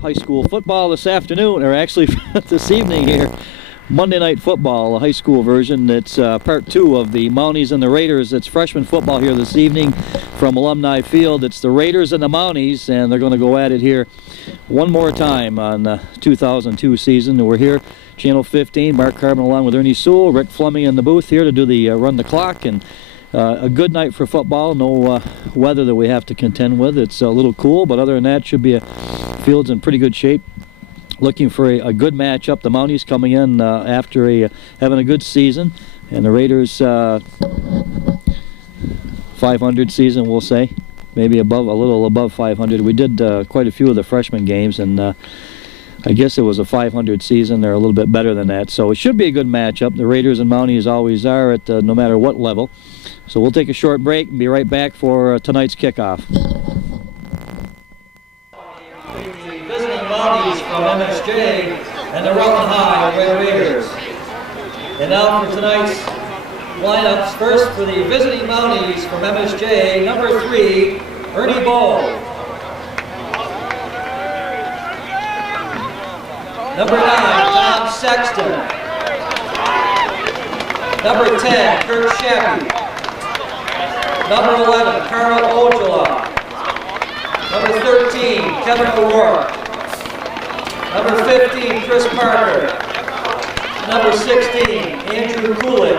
High school football this afternoon, or actually this evening here. Monday Night Football, a high school version. It's part two of the Mounties and the Raiders. It's freshman football here this evening from Alumni Field. It's the Raiders and the Mounties, and they're going to go at it here one more time on the 2002 season. We're here, Channel 15, Mark Carboneau along with Ernie Sule, Rick Fleming in the booth here to do the run the clock, and a good night for football. No weather that we have to contend with. It's a little cool, but other than that, should be field's in pretty good shape. Looking for a good matchup. The Mounties coming in after having a good season, and the Raiders 500 season, we'll say, maybe a little above 500. We did quite a few of the freshman games, and I guess it was a 500 season. They're a little bit better than that, so it should be a good matchup. The Raiders and Mounties always are at no matter what level. So we'll take a short break and be right back for tonight's kickoff. Visiting Mounties from MSJ and the Rutland High Red Raiders. And now for tonight's lineups. First for the visiting Mounties from MSJ, number 3, Ernie Bowl. Number 9, Tom Sexton. Number 10, Kurt Shappy. Number 11, Carl Ojala. Number 13, Kevin O'Rourke. Number 15, Chris Parker. Number 16, Andrew Cooley.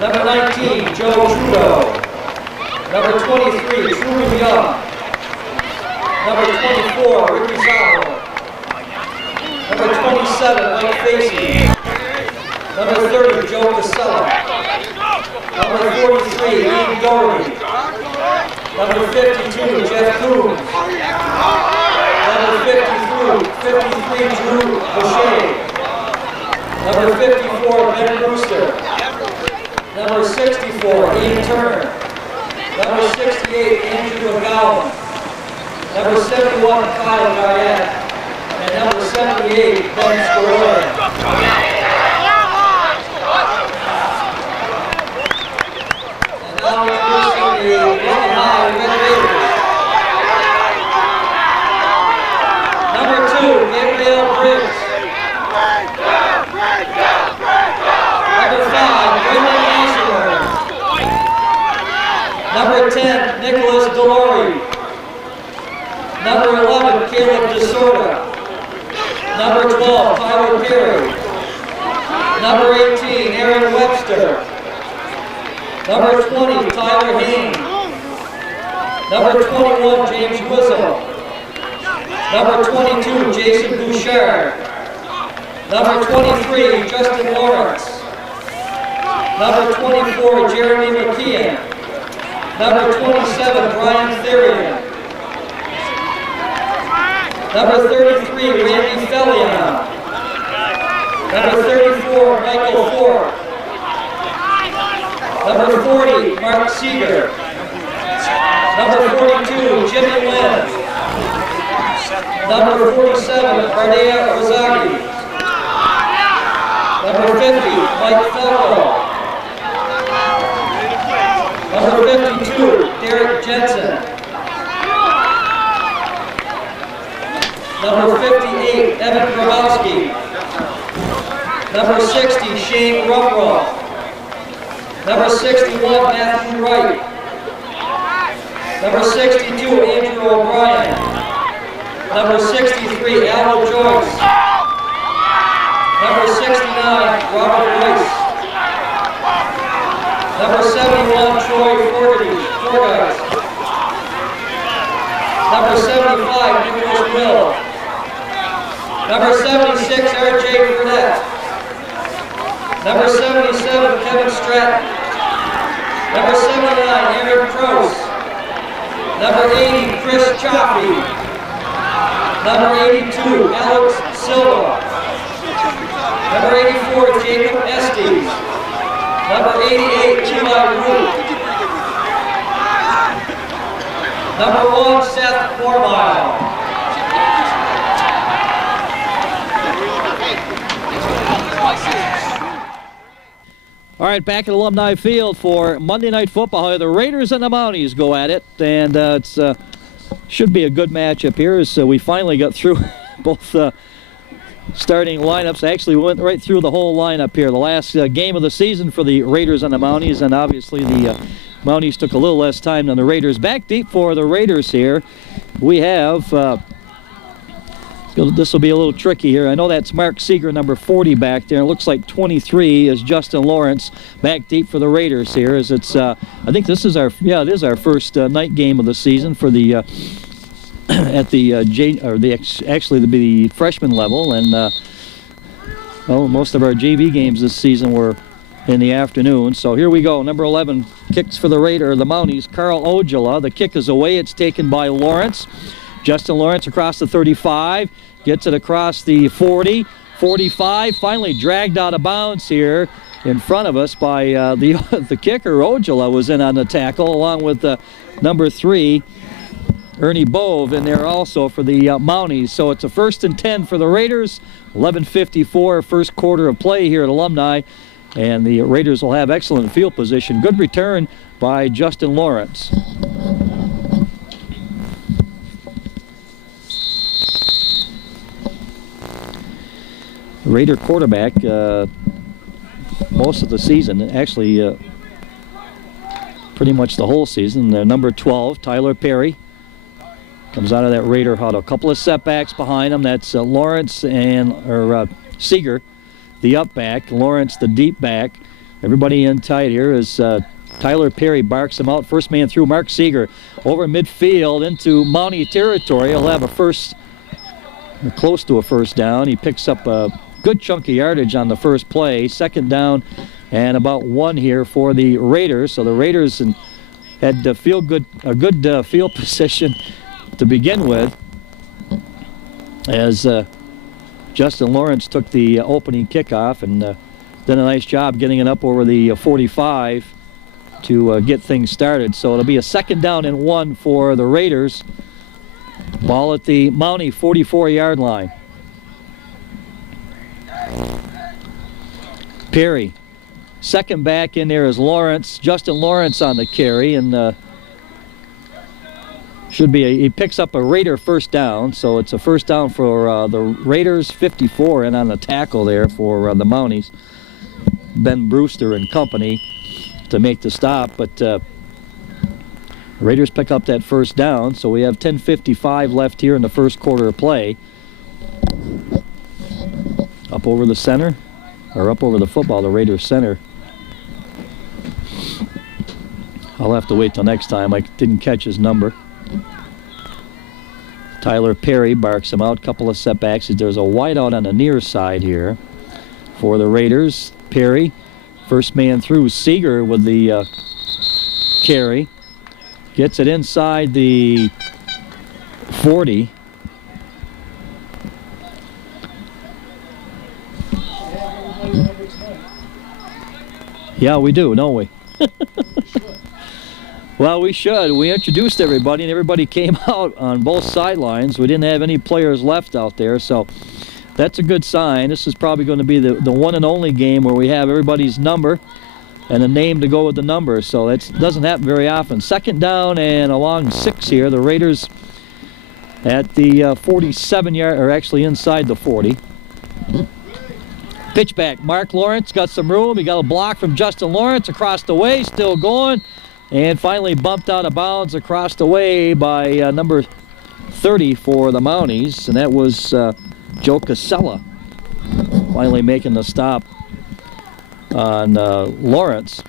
Number 19, Joe Trudeau. Number 23, Truman Young. Number 24, Ricky Zahor. Number 27, Mike Facey. Number 30, Joe Casella. Number 43, Ian Doherty. Number 52, Jeff Coombs. Number 53, Drew Boucher. Number 54, Ben Brewster. Number 64, Ian Turner. Number 68, Andrew McGowan. Number 71, Kyle Garnett. And number 78, Ben Scolari. Now introducing the Rutland High Red Raiders. Number 2, Gabriel Briggs. Number 5, Brendan Asselberg. Number 10, Nicholas Delory. Number 11, Caleb DeSorda. Number 12, Tyler Perry. Number 18, Aaron Webster. Number 20, Tyler Haynes. Number 21, James Wizzle. Number 22, Jason Bouchard. Number 23, Justin Lawrence. Number 24, Jeremy McKeon. Number 27, Brian Therian. Number 33, Randy Fellion. Number 34, Michael Ford. Number 40, Mark Seeger. Number 42, Jimmy Lynn. Number 47, Ardea Ozagi. Number 50, Mike Falco. Number 52, Derek Jensen. Number 58, Evan Grabowski. Number 60, Shane Rumrow. Number 61, Matthew Wright. Number 62, Andrew O'Brien. Number 63, Al Joyce. Number 69, Robert Rice. Number 71, Troy Fordyce. Number 75, Nicholas Mill. Number 76, R.J. Burnett. Number 77, Kevin Stratton. Number 79, Aaron Crouse. Number 80, Chris Chaffee. Number 82, Alex Silva. Number 84, Jacob Estes. Number 88, Eli Root. Number 1, Seth Formile. All right, back at Alumni Field for Monday Night Football. The Raiders and the Mounties go at it, and it's should be a good matchup here, as we finally got through both starting lineups. Actually, we went right through the whole lineup here. The last game of the season for the Raiders and the Mounties, and obviously the Mounties took a little less time than the Raiders. Back deep for the Raiders here. We have, this will be a little tricky here. I know that's Mark Seeger, number 40 back there. It looks like 23 is Justin Lawrence back deep for the Raiders here. As it's, I think this is our, yeah, it is our first night game of the season for the, at the, actually the freshman level. And, well, most of our JV games this season were in the afternoon. So here we go. Number 11 kicks for the the Mounties. Carl Ojala. The kick is away. It's taken by Lawrence. Justin Lawrence across the 35. Gets it across the 40. 45. Finally dragged out of bounds here in front of us by the kicker. Ojala was in on the tackle along with number 3. Ernie Bove in there also for the Mounties. So it's a 1st and 10 for the Raiders. 11:54 first quarter of play here at Alumni. And the Raiders will have excellent field position. Good return by Justin Lawrence. Raider quarterback most of the season, actually pretty much the whole season. Number 12, Tyler Perry, comes out of that Raider huddle. A couple of setbacks behind him. That's Lawrence and Seeger, the up back. Lawrence, the deep back. Everybody in tight here as Tyler Perry barks him out. First man through, Mark Seeger over midfield into Mountie territory. He'll have a first, or close to a first down. He picks up a good chunk of yardage on the first play. Second down and about 1 here for the Raiders. So the Raiders had a good field position to begin with, as Justin Lawrence took the opening kickoff and did a nice job getting it up over the 45 to get things started. So it'll be a 2nd down and 1 for the Raiders. Ball at the Mountie 44-yard line. Perry, second back in there is Lawrence. Justin Lawrence on the carry, and he picks up a Raider first down, so it's a first down for the Raiders. 54 and on the tackle there for the Mounties. Ben Brewster and company to make the stop, but the Raiders pick up that first down, so we have 10:55 left here in the first quarter of play. Up over the center, or up over the football, the Raiders center. I'll have to wait till next time. I didn't catch his number. Tyler Perry barks him out. Couple of setbacks. There's a wideout on the near side here for the Raiders. Perry, first man through. Seeger with the carry. Gets it inside the 40. Yeah, we do, don't we? Well, we should. We introduced everybody, and everybody came out on both sidelines. We didn't have any players left out there, so that's a good sign. This is probably going to be the one and only game where we have everybody's number and a name to go with the number, so that doesn't happen very often. 2nd down and along 6 here. The Raiders at the 47-yard, or actually inside the 40. Pitch back. Mark Lawrence got some room. He got a block from Justin Lawrence across the way, still going. And finally bumped out of bounds across the way by number 30 for the Mounties, and that was Joe Casella. Finally making the stop on Lawrence.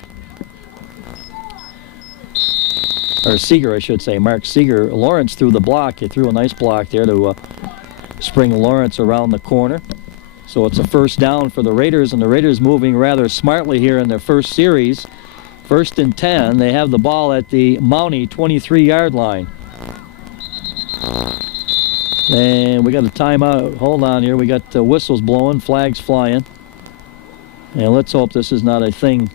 Or Seeger, I should say. Mark Seeger. Lawrence threw the block. He threw a nice block there to spring Lawrence around the corner. So it's a first down for the Raiders, and the Raiders moving rather smartly here in their first series. 1st and 10. They have the ball at the Mountie 23-yard line. And we got a timeout. Hold on here. We got whistles blowing, flags flying. And let's hope this is not a thing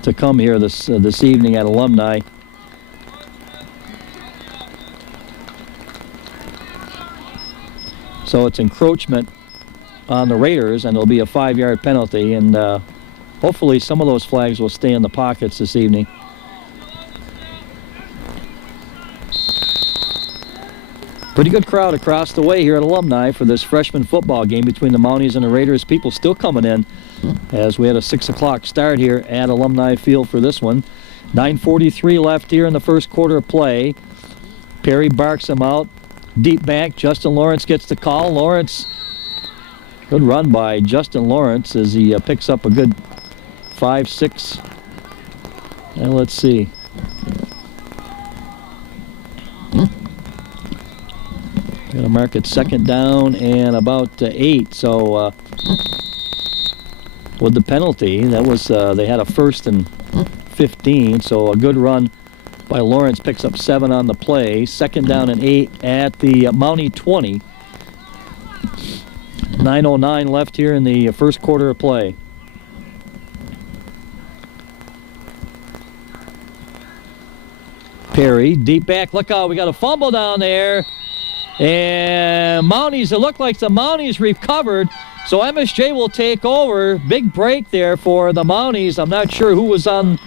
to come here this evening at Alumni. So it's encroachment on the Raiders, and there'll be a 5-yard penalty, and hopefully some of those flags will stay in the pockets this evening. Pretty good crowd across the way here at Alumni for this freshman football game between the Mounties and the Raiders. People still coming in as we had a 6 o'clock start here at Alumni Field for this one. 9:43 left here in the first quarter of play. Perry barks him out. Deep back, Justin Lawrence gets the call. Lawrence, good run by Justin Lawrence as he picks up a good 5-6. And let's see. Going to mark it 2nd down and about 8. So with the penalty, that was they had a 1st and 15. So a good run by Lawrence, picks up 7 on the play. 2nd down and 8 at the Mountie 20. 9:09 left here in the first quarter of play. Perry, deep back, look out, we got a fumble down there. And Mounties, it looked like the Mounties recovered, so MSJ will take over. Big break there for the Mounties. I'm not sure who was on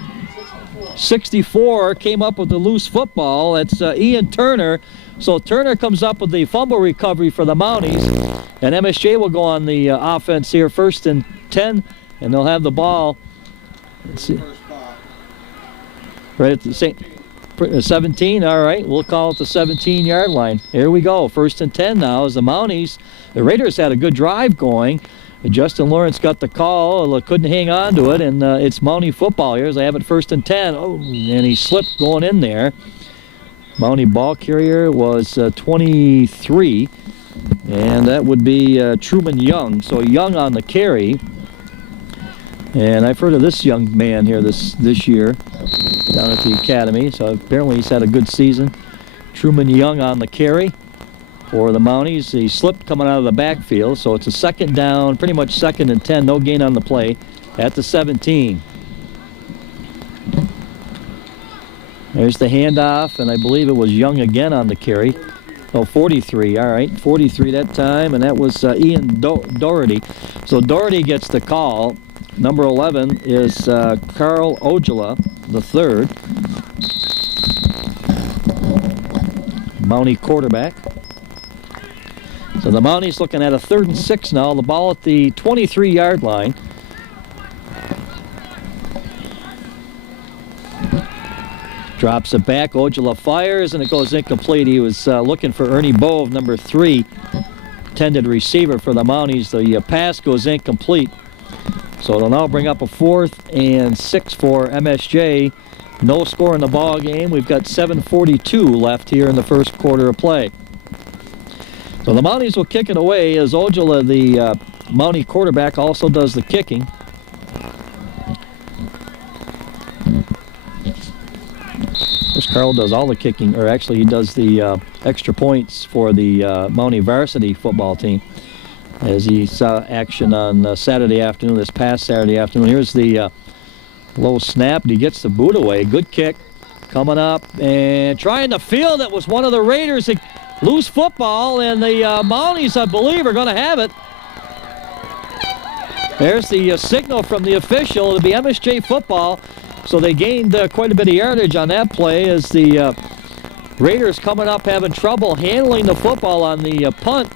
64, came up with the loose football. It's Ian Turner. So Turner comes up with the fumble recovery for the Mounties, and MSJ will go on the offense here, 1st and 10, and they'll have the ball. Let's see. Right at the same 17, all right, we'll call it the 17-yard line. Here we go, 1st and 10 now as the Mounties. The Raiders had a good drive going. Justin Lawrence got the call, couldn't hang on to it, and it's Mountie football here as they have it 1st and 10. Oh, and he slipped going in there. Mountie ball carrier was 23, and that would be Truman Young. So Young on the carry. And I've heard of this young man here this year down at the academy, so apparently he's had a good season. Truman Young on the carry for the Mounties. He slipped coming out of the backfield, so it's a 2nd down, pretty much 2nd and 10, no gain on the play at the 17. There's the handoff, and I believe it was Young again on the carry. Oh, 43, all right, 43 that time, and that was Ian Doherty. So Doherty gets the call. Number 11 is Carl Ojala, the 3rd. Mountie quarterback. So the Mounties looking at a 3rd and 6 now. The ball at the 23-yard line. Drops it back. Ojala fires, and it goes incomplete. He was looking for Ernie Bove, number 3, intended receiver for the Mounties. The pass goes incomplete. So they'll now bring up a 4th and 6 for MSJ. No score in the ball game. We've got 7:42 left here in the first quarter of play. So the Mounties will kick it away as Ojala, the Mountie quarterback, also does the kicking. Carl does all the kicking, or actually he does the extra points for the Mountie varsity football team, as he saw action on Saturday afternoon, this past Saturday afternoon. Here's the low snap, and he gets the boot away. Good kick coming up and trying to field it was one of the Raiders. Loose football, and the Mounties, I believe, are going to have it. There's the signal from the official. It'll be MSJ football. So they gained quite a bit of yardage on that play as the Raiders coming up having trouble handling the football on the punt.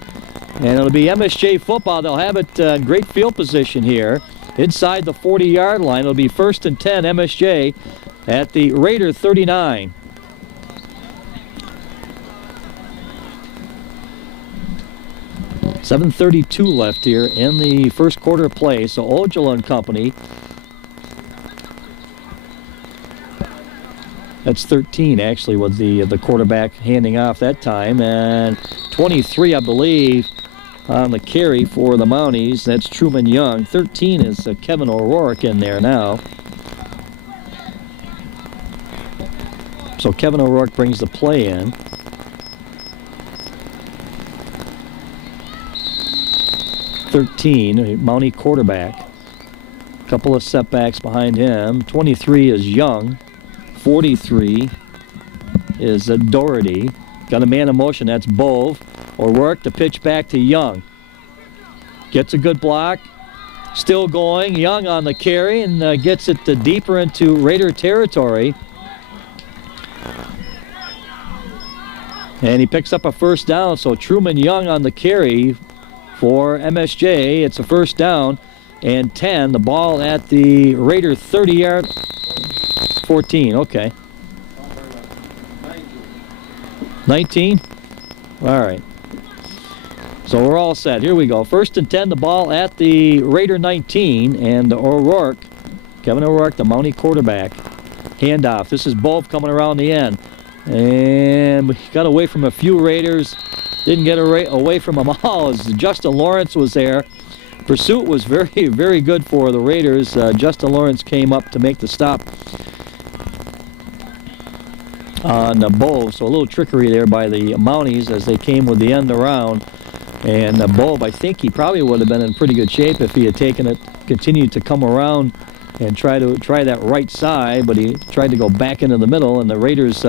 And it'll be MSJ football. They'll have it in great field position here inside the 40-yard line. It'll be 1st and 10 MSJ at the Raider 39. .732 left here in the first quarter of play. So Ojala and company. That's 13 actually was the quarterback handing off that time, and 23 I believe on the carry for the Mounties. That's Truman Young. 13 is Kevin O'Rourke in there now. So Kevin O'Rourke brings the play in. .13 Mountie quarterback. Couple of setbacks behind him. 23 is Young. 43 is Doherty. Got a man in motion, that's Bove. O'Rourke to pitch back to Young. Gets a good block. Still going. Young on the carry and gets it deeper into Raider territory. And he picks up a first down, so Truman Young on the carry for MSJ. It's a first down and 10. The ball at the Raider 30-yard. 14, okay. 19? All right. So we're all set. Here we go. First and 10, the ball at the Raider 19, and O'Rourke, Kevin O'Rourke, the Mountie quarterback. Handoff. This is Bove coming around the end. And we got away from a few Raiders. Didn't get away from them all as Justin Lawrence was there. Pursuit was very, very good for the Raiders. Justin Lawrence came up to make the stop on Bove. So a little trickery there by the Mounties as they came with the end around. And Bove, I think he probably would have been in pretty good shape if he had taken it, continued to come around and try that right side, but he tried to go back into the middle, and the Raiders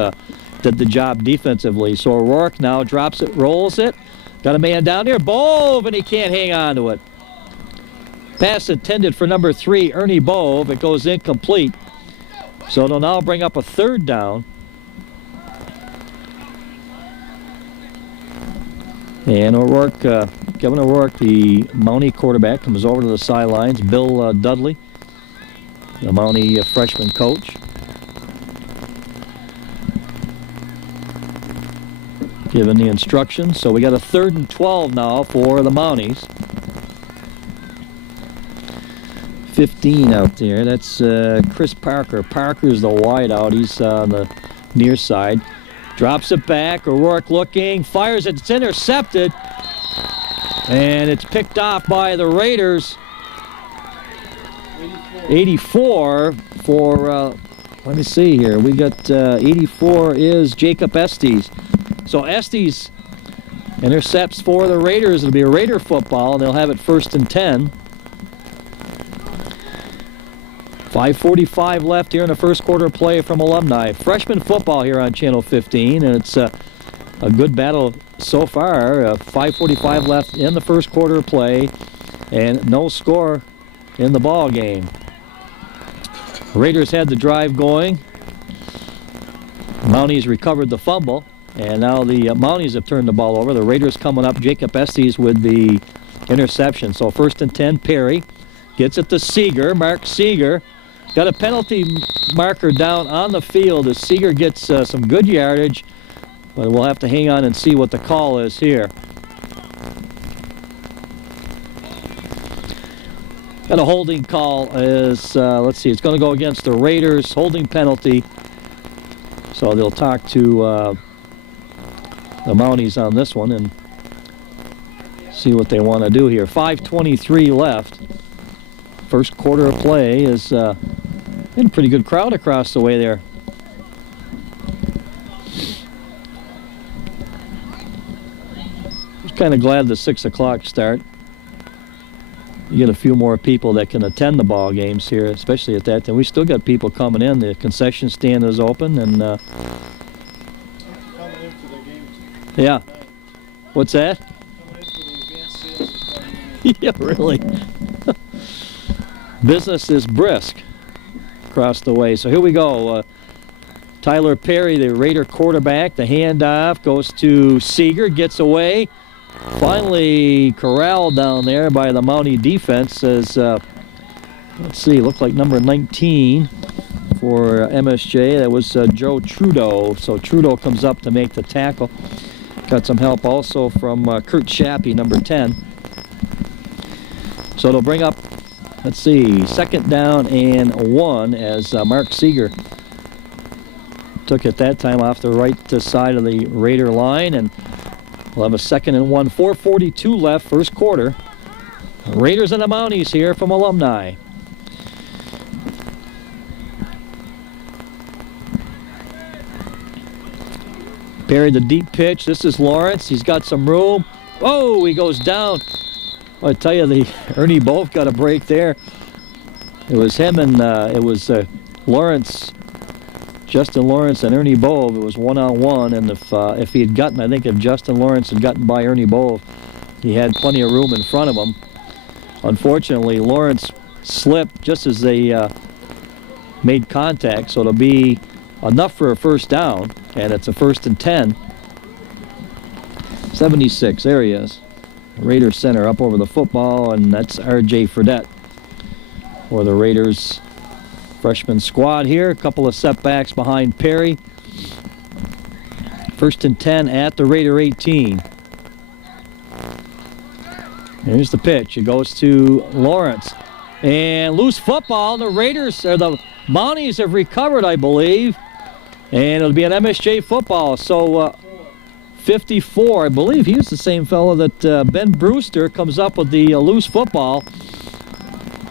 did the job defensively. So O'Rourke now drops it, rolls it, got a man down there, Bove, and he can't hang on to it. Pass intended for number 3, Ernie Bove. It goes incomplete. So they'll now bring up a third down. And O'Rourke, Kevin O'Rourke, the Mountie quarterback, comes over to the sidelines. Bill Dudley, the Mountie freshman coach, giving the instructions. So we got a 3rd and 12 now for the Mounties. 15 out there. That's Chris Parker. Parker's the wideout. He's on the near side. Drops it back. O'Rourke looking. Fires it. It's intercepted. And it's picked off by the Raiders. 84 for, let me see here. We got 84 is Jacob Estes. So Estes intercepts for the Raiders. It'll be a Raider football. They'll have it 1st and 10. 5:45 left here in the first quarter play from Alumni. Freshman football here on Channel 15, and it's a good battle so far. 5:45 left in the first quarter play, and no score in the ball game. Raiders had the drive going. Mounties recovered the fumble, and now the Mounties have turned the ball over. The Raiders coming up. Jacob Estes with the interception. So 1st and 10, Perry gets it to Seeger. Mark Seeger. Got a penalty marker down on the field as Seeger gets some good yardage, but we'll have to hang on and see what the call is here. Got a holding call as, let's see, it's going to go against the Raiders, holding penalty. So they'll talk to the Mounties on this one and see what they want to do here. 5:23 left. First quarter of play is been a pretty good crowd across the way there. Just kind of glad the 6 o'clock start. You get a few more people that can attend the ball games here, especially at that time. We still got people coming in. The concession stand is open, and yeah. What's that? Yeah, really. Business is brisk across the way. So here we go. Tyler Perry, the Raider quarterback. The handoff goes to Seeger, gets away. Finally corralled down there by the Mountie defense as, let's see, looked like number 19 for MSJ. That was Joe Trudeau. So Trudeau comes up to make the tackle. Got some help also from Kurt Shappy, number 10. So they'll bring up, let's see, 2nd down and 1 as Mark Seeger took it that time off the right side of the Raider line, and we'll have a 2nd and 1. 4:42 left, first quarter. Raiders and the Mounties here from Alumni. Perry, the deep pitch. This is Lawrence. He's got some room. Oh, he goes down. I tell you, the Ernie Bove got a break there. It was him and it was Lawrence, Justin Lawrence and Ernie Bove. It was one-on-one, and if he had gotten, I think if Justin Lawrence had gotten by Ernie Bove, he had plenty of room in front of him. Unfortunately, Lawrence slipped just as they made contact, so it'll be enough for a first down, and it's a 1st and 10. 76, there he is. Raiders center up over the football, and that's R.J. Fredette for the Raiders freshman squad here. A couple of setbacks behind Perry. 1st and 10 at the Raider 18. Here's the pitch. It goes to Lawrence. And loose football. The Raiders, or the Mounties, have recovered, I believe. And it'll be an MSJ football. So 54, I believe he's the same fellow that Ben Brewster comes up with the loose football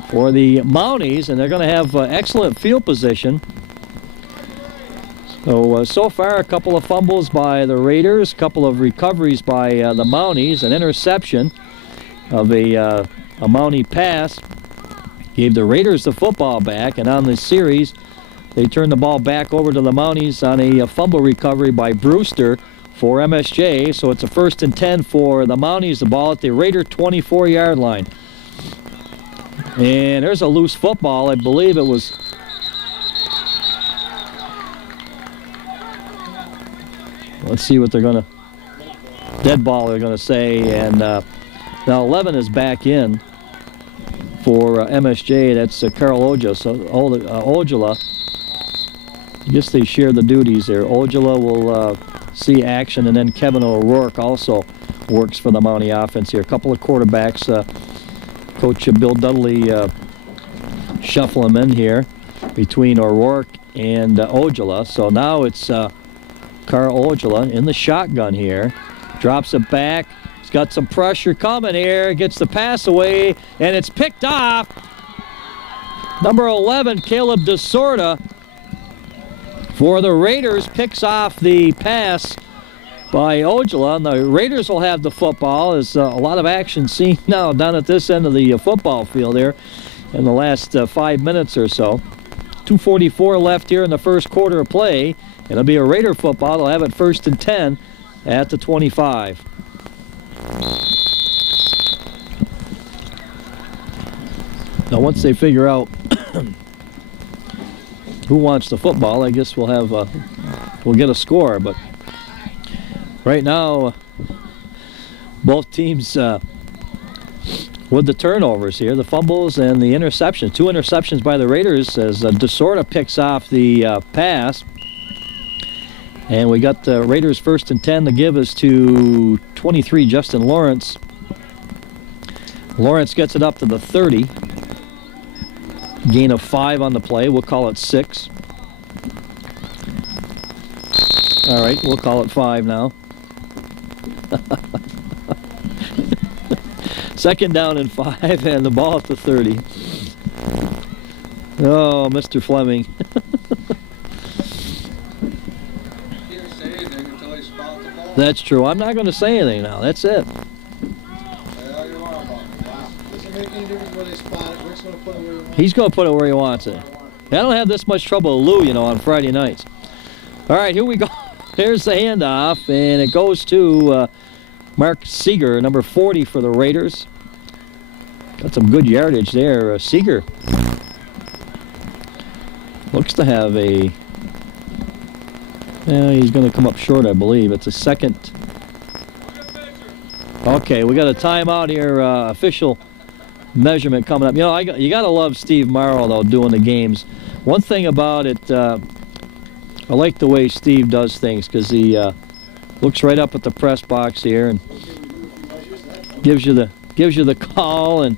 for the Mounties. And they're going to have excellent field position. So far, a couple of fumbles by the Raiders, a couple of recoveries by the Mounties, an interception of a Mountie pass. Gave the Raiders the football back, and on this series, they turned the ball back over to the Mounties on a fumble recovery by Brewster for MSJ. So it's a 1st and 10 for the Mounties, the ball at the Raider 24-yard line. And there's a loose football. I believe it was... Let's see what they're going to... Dead ball, they're going to say. And now 11 is back in for MSJ. That's Carl Ojula. So Ojula, I guess they share the duties there. Ojula will see action, and then Kevin O'Rourke also works for the Mountie offense here. A couple of quarterbacks. Coach Bill Dudley shuffle them in here between O'Rourke and Ojula. So now it's Carl Ojula in the shotgun here. Drops it back. He's got some pressure coming here. Gets the pass away, and it's picked off. Number 11, Caleb DeSorta for the Raiders picks off the pass by Ojula, and the Raiders will have the football. There's a lot of action seen now down at this end of the football field here in the last 5 minutes or so. 2:44 left here in the first quarter of play. It'll be a Raider football. They'll have it 1st and 10 at the 25. Now once they figure out who wants the football, I guess we'll have we'll get a score. But right now, both teams with the turnovers here, the fumbles and the interceptions. 2 interceptions by the Raiders as DeSorta picks off the pass. And we got the Raiders 1st and 10. The give is to 23, Justin Lawrence. Lawrence gets it up to the 30. Gain of 5 on the play. We'll call it 6. All right, we'll call it 5 now. 2nd down and 5, and the ball at the 30. Oh, Mr. Fleming. That's true. I'm not going to say anything now. That's it. He's going to put it where he wants it. I don't have this much trouble with Lou, you know, on Friday nights. All right, here we go. There's the handoff, and it goes to Mark Seeger, number 40 for the Raiders. Got some good yardage there. Seeger looks to have a... he's going to come up short, I believe. It's a 2nd. Okay, we got a timeout here. Official measurement coming up. You know, you got to love Steve Morrow, though, doing the games. One thing about it, I like the way Steve does things because he looks right up at the press box here and gives you the call, and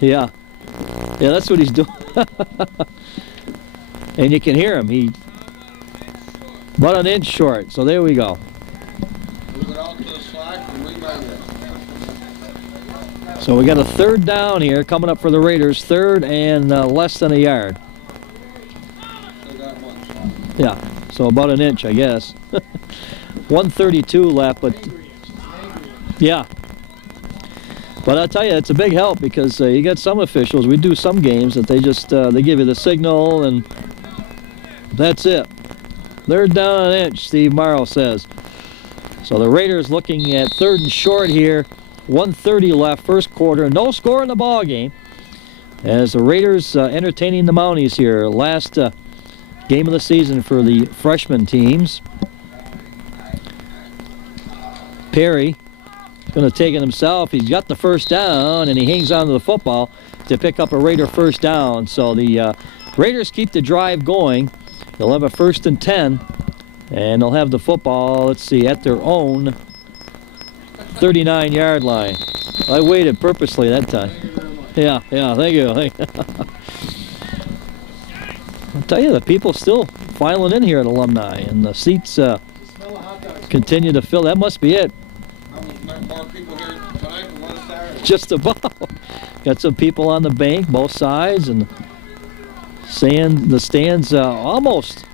yeah, that's what he's doing. And you can hear him. He about an inch short. So there we go. So we got a 3rd down here coming up for the Raiders. 3rd and less than a yard. Yeah, so about an inch, I guess. 1:32 left, but yeah. But I'll tell you, it's a big help because you got some officials. We do some games that they just they give you the signal and that's it. 3rd down an inch, Steve Morrow says. So the Raiders looking at 3rd and short here. 1:30 left, first quarter. No score in the ball game. As the Raiders entertaining the Mounties here. Last game of the season for the freshman teams. Perry going to take it himself. He's got the first down, and he hangs on to the football to pick up a Raider first down. So the Raiders keep the drive going. They'll have a 1st and 10, and they'll have the football, let's see, at their own 39-yard line. I waited purposely that time. Yeah, thank you. I'll tell you, the people still filing in here at Alumni, and the seats continue to fill. That must be it. More people here tonight than last Saturday. Just about. Got some people on the bank, both sides, and the stands almost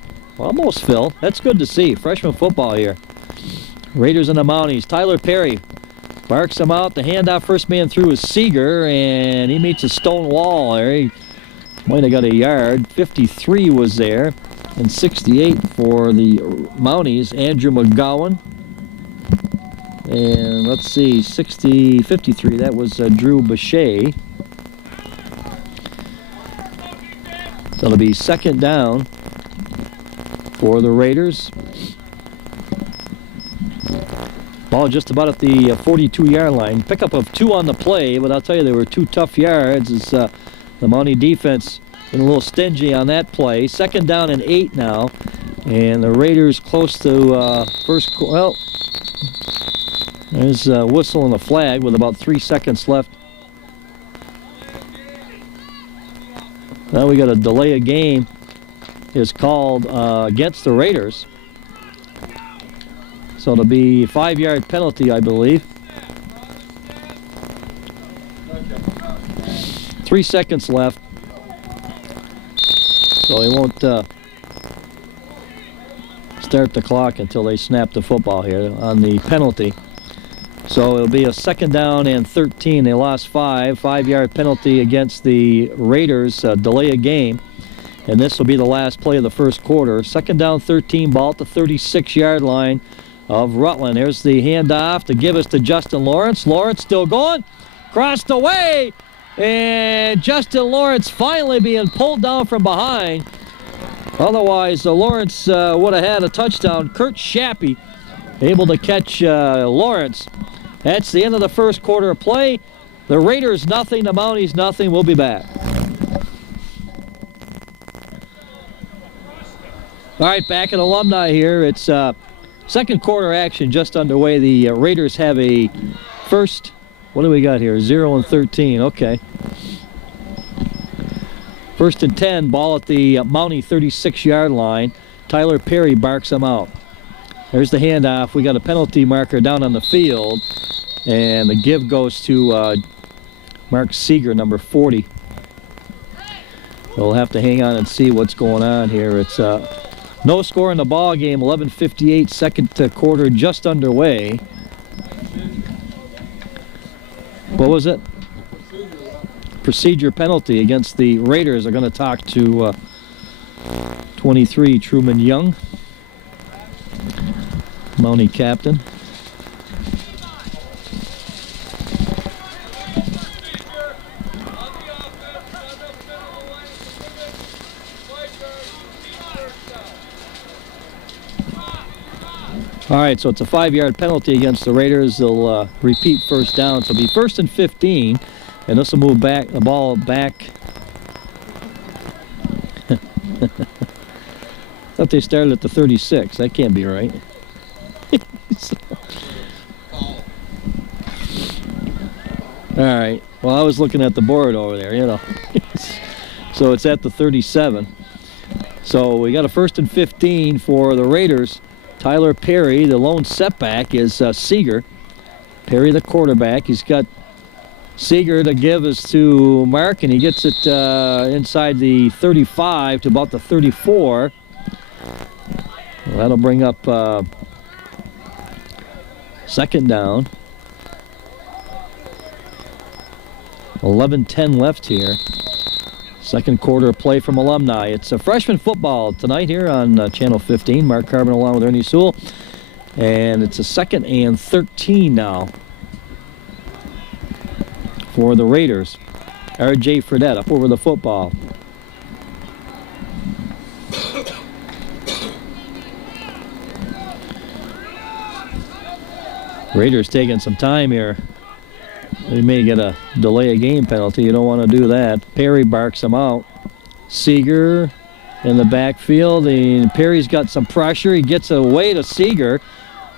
filled. That's good to see. Freshman football here. Raiders and the Mounties. Tyler Perry barks him out. The handoff, first man through is Seeger, and he meets a stone wall there. He might have got a yard. 53 was there, and 68 for the Mounties. Andrew McGowan. And let's see, 53, that was Drew Bechet. So it'll be 2nd down for the Raiders. Ball just about at the 42-yard line. Pickup of 2 on the play, but I'll tell you, there were 2 tough yards as the Mountie defense been a little stingy on that play. 2nd down and 8 now, and the Raiders close to first. Well, there's a whistle and a flag with about 3 seconds left. Now we got a delay of game is called against the Raiders. So it'll be a 5-yard penalty, I believe. 3 seconds left. So they won't start the clock until they snap the football here on the penalty. So it'll be a 2nd down and 13. They lost 5. 5-yard penalty against the Raiders. Delay a game. And this will be the last play of the first quarter. 2nd down, 13. Ball at the 36-yard line of Rutland. There's the handoff to give us to Justin Lawrence. Lawrence still going. Crossed away. And Justin Lawrence finally being pulled down from behind. Otherwise, Lawrence would have had a touchdown. Kurt Shappy able to catch Lawrence. That's the end of the first quarter of play. The Raiders nothing, the Mounties nothing. We'll be back. All right, back at Alumni here. It's second quarter action just underway. The Raiders have a first. What do we got here? 0 and 13. Okay. 1st and 10. Ball at the Mountie 36-yard line. Tyler Perry barks him out. There's the handoff. We got a penalty marker down on the field, and the give goes to Mark Seeger, number 40. We'll have to hang on and see what's going on here. It's no score in the ball game. 11:58, second quarter just underway. What was it? Procedure penalty against the Raiders. Are going to talk to 23 Truman Young, Mountie captain. All right, so it's a 5-yard penalty against the Raiders. They'll repeat first down. So it'll be 1st and 15, and this will move back the ball back. Thought they started at the 36. That can't be right. All right. Well, I was looking at the board over there, you know. So it's at the 37. So we got a 1st and 15 for the Raiders. Tyler Perry, the lone setback is Seeger. Perry, the quarterback. He's got Seeger to give us to Mark, and he gets it inside the 35 to about the 34. Well, that'll bring up 2nd down. 11:10 left here. Second quarter play from Alumni. It's a freshman football tonight here on Channel 15. Mark Carboneau along with Ernie Sule. And it's a 2nd and 13 now for the Raiders. R.J. Fredette up over the football. Raiders taking some time here. They may get a delay of game penalty. You don't want to do that. Perry barks him out. Seeger in the backfield. And Perry's got some pressure. He gets away to Seeger.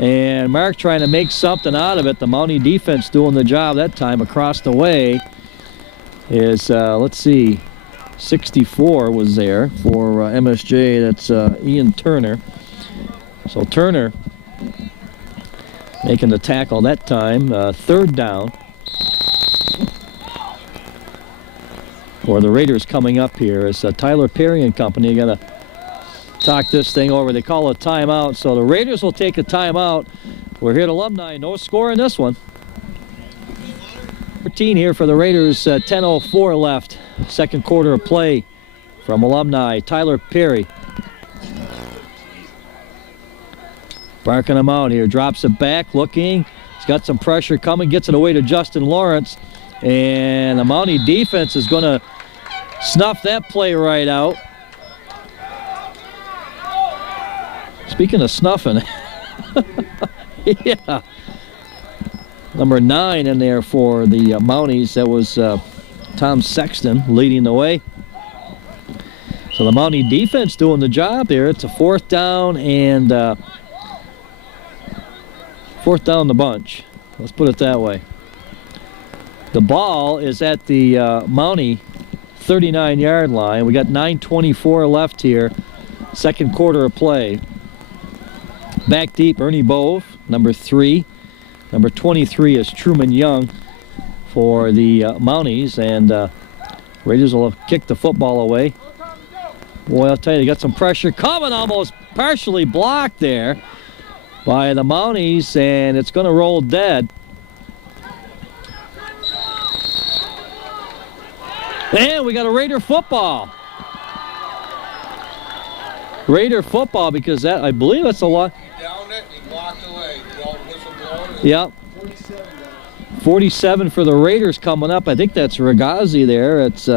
And Mark trying to make something out of it. The Mountie defense doing the job that time. Across the way is, let's see, 64 was there for MSJ. That's Ian Turner. So Turner making the tackle that time. Third down. For the Raiders coming up here is Tyler Perry and company. You got to talk this thing over. They call a timeout, so the Raiders will take a timeout. We're here at Alumni. No score in this one. 13 here for the Raiders. 10:04 left. Second quarter of play from Alumni. Tyler Perry barking him out here. Drops it back, looking. He's got some pressure coming. Gets it away to Justin Lawrence. And the Mountie defense is going to snuff that play right out. Speaking of snuffing, yeah. Number 9 in there for the Mounties. That was Tom Sexton leading the way. So the Mountie defense doing the job here. It's a fourth down and fourth down the bunch. Let's put it that way. The ball is at the Mountie 39-yard line. We got 9:24 left here. Second quarter of play. Back deep, Ernie Bove, number 3. Number 23 is Truman Young for the Mounties, and Raiders will kick the football away. Boy, I'll tell you, they got some pressure coming, almost partially blocked there by the Mounties, and it's going to roll dead. And we got a Raider football. Raider football, because that, I believe that's a lot. He downed it, he walked away. The old whistle blower. Yep. 47 for the Raiders coming up. I think that's Ragazzi there. It's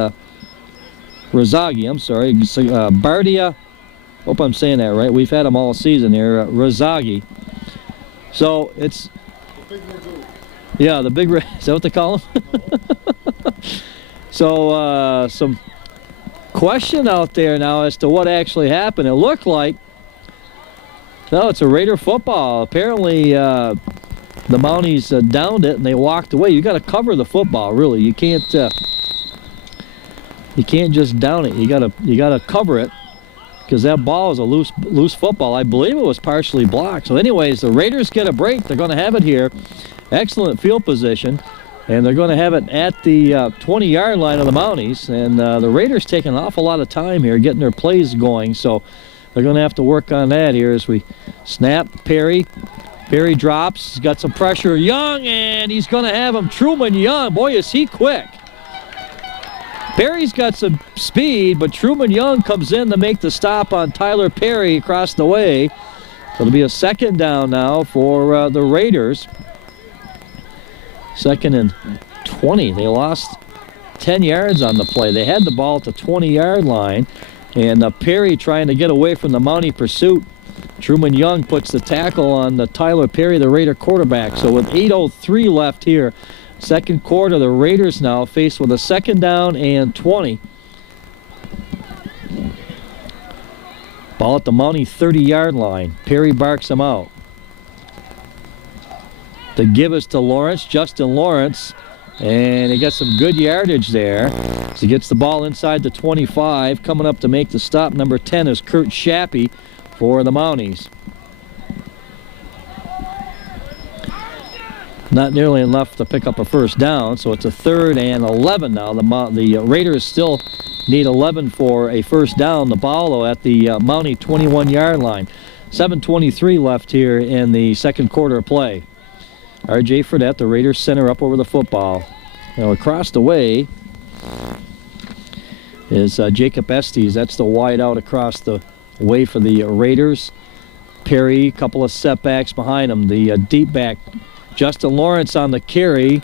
Razagi, I'm sorry. Bardia. Hope I'm saying that right. We've had them all season here. Razagi. So it's... Yeah, the big... Is that what they call them? So some question out there now as to what actually happened. It looked like... No, it's a Raider football. Apparently... the Mounties downed it and they walked away. You got to cover the football, really. You can't just down it. You gotta cover it, because that ball is a loose football. I believe it was partially blocked. So, anyways, the Raiders get a break. They're going to have it here. Excellent field position, and they're going to have it at the 20-yard line of the Mounties. And the Raiders taking an awful lot of time here getting their plays going. So they're going to have to work on that here as we snap. Perry drops, he's got some pressure. Young, and he's going to have him. Truman Young, boy, is he quick. Perry's got some speed, but Truman Young comes in to make the stop on Tyler Perry across the way. So it'll be a second down now for the Raiders. Second and 20. They lost 10 yards on the play. They had the ball at the 20-yard line, and Perry trying to get away from the Mountie pursuit. Truman Young puts the tackle on the Tyler Perry, the Raider quarterback. So with 8:03 left here, second quarter, the Raiders now faced with a second down and 20. Ball at the Mountie 30-yard line. Perry barks him out. The give is to Lawrence, Justin Lawrence, and he gets some good yardage there. So he gets the ball inside the 25. Coming up to make the stop, number 10 is Kurt Shappy for the Mounties. Not nearly enough to pick up a first down, so it's a 3rd and 11 now. The Raiders still need 11 for a first down. The ball, though, at the Mountie 21-yard line. 7:23 left here in the second quarter of play. R.J. Fredette, the Raiders center, up over the football. Now across the way is Jacob Estes. That's the wide out across the way for the Raiders. Perry, a couple of setbacks behind him. The deep back, Justin Lawrence on the carry.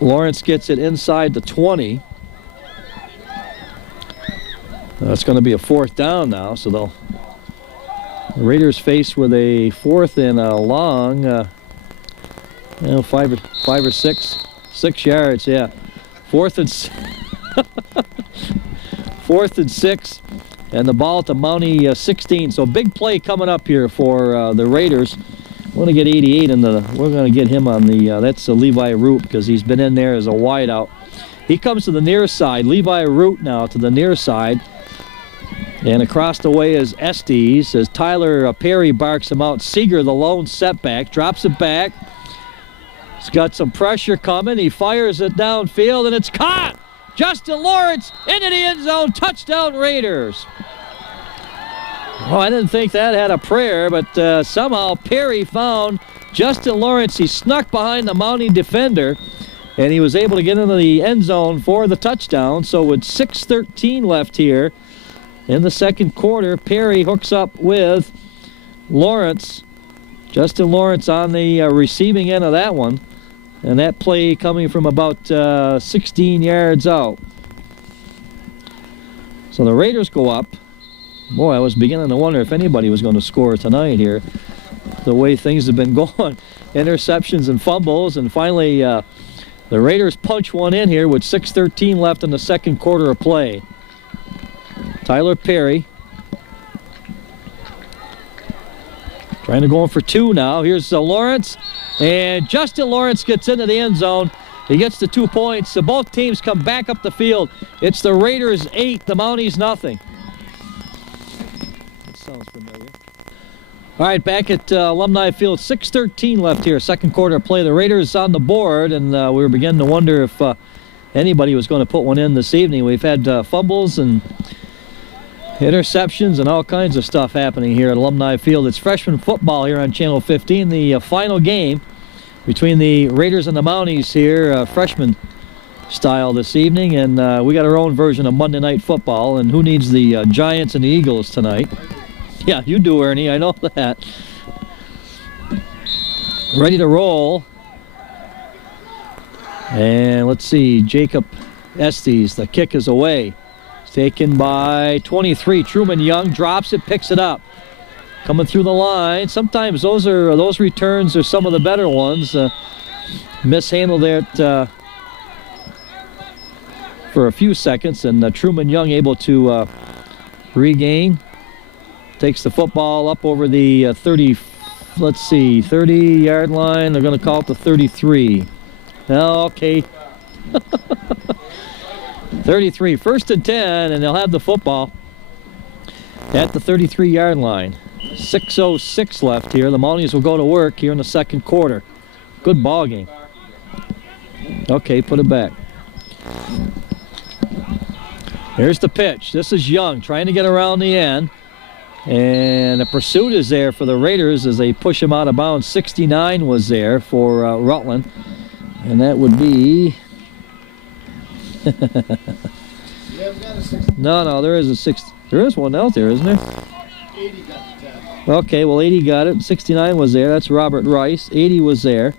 Lawrence gets it inside the 20. That's going to be a fourth down now, so the Raiders faced with a 4th and a long. You know, five or six yards, yeah. Fourth and 6, and the ball at the Mountie 16. So big play coming up here for the Raiders. We're going to get 88 in the. We're going to get him on the. That's Levi Root because he's been in there as a wideout. He comes to the near side. Levi Root now to the near side. And across the way is Estes as Tyler Perry barks him out. Seeger, the lone setback, drops it back. He's got some pressure coming. He fires it downfield, and it's caught. Justin Lawrence into the end zone. Touchdown, Raiders. Well, I didn't think that had a prayer, but somehow Perry found Justin Lawrence. He snuck behind the Mountie defender, and he was able to get into the end zone for the touchdown. So with 6:13 left here in the second quarter, Perry hooks up with Lawrence. Justin Lawrence on the receiving end of that one. And that play coming from about 16 yards out. So the Raiders go up. Boy, I was beginning to wonder if anybody was going to score tonight here. The way things have been going. Interceptions and fumbles. And finally, the Raiders punch one in here with 6:13 left in the second quarter of play. Tyler Perry. Trying to go in for two now. Here's Lawrence. And Justin Lawrence gets into the end zone. He gets the 2 points. So both teams come back up the field. It's the Raiders 8, the Mounties nothing. That sounds familiar. All right, back at Alumni Field, 6:13 left here, second quarter of play. The Raiders on the board, and we were beginning to wonder if anybody was going to put one in this evening. We've had fumbles and interceptions and all kinds of stuff happening here at Alumni Field. It's freshman football here on Channel 15. The final game between the Raiders and the Mounties here, freshman style this evening. And we got our own version of Monday Night Football. And who needs the Giants and the Eagles tonight? Yeah, you do, Ernie. I know that. Ready to roll. And let's see, Jacob Estes. The kick is away. Taken by 23. Truman Young drops it, picks it up. Coming through the line. Sometimes those returns are some of the better ones. Mishandled it for a few seconds, and Truman Young able to regain. Takes the football up over the 30-yard line. They're going to call it the 33. Oh, okay. 33, 1st and 10, and they'll have the football at the 33-yard line. 6:06 left here. The Mounties will go to work here in the second quarter. Good ball game. Okay, put it back. Here's the pitch. This is Young trying to get around the end. And the pursuit is there for the Raiders as they push him out of bounds. 69 was there for Rutland. And that would be... No, there is a 6. There is one out there, isn't there? 80 got the tap. Okay, well, 80 got it. 69 was there. That's Robert Rice. 80 was there.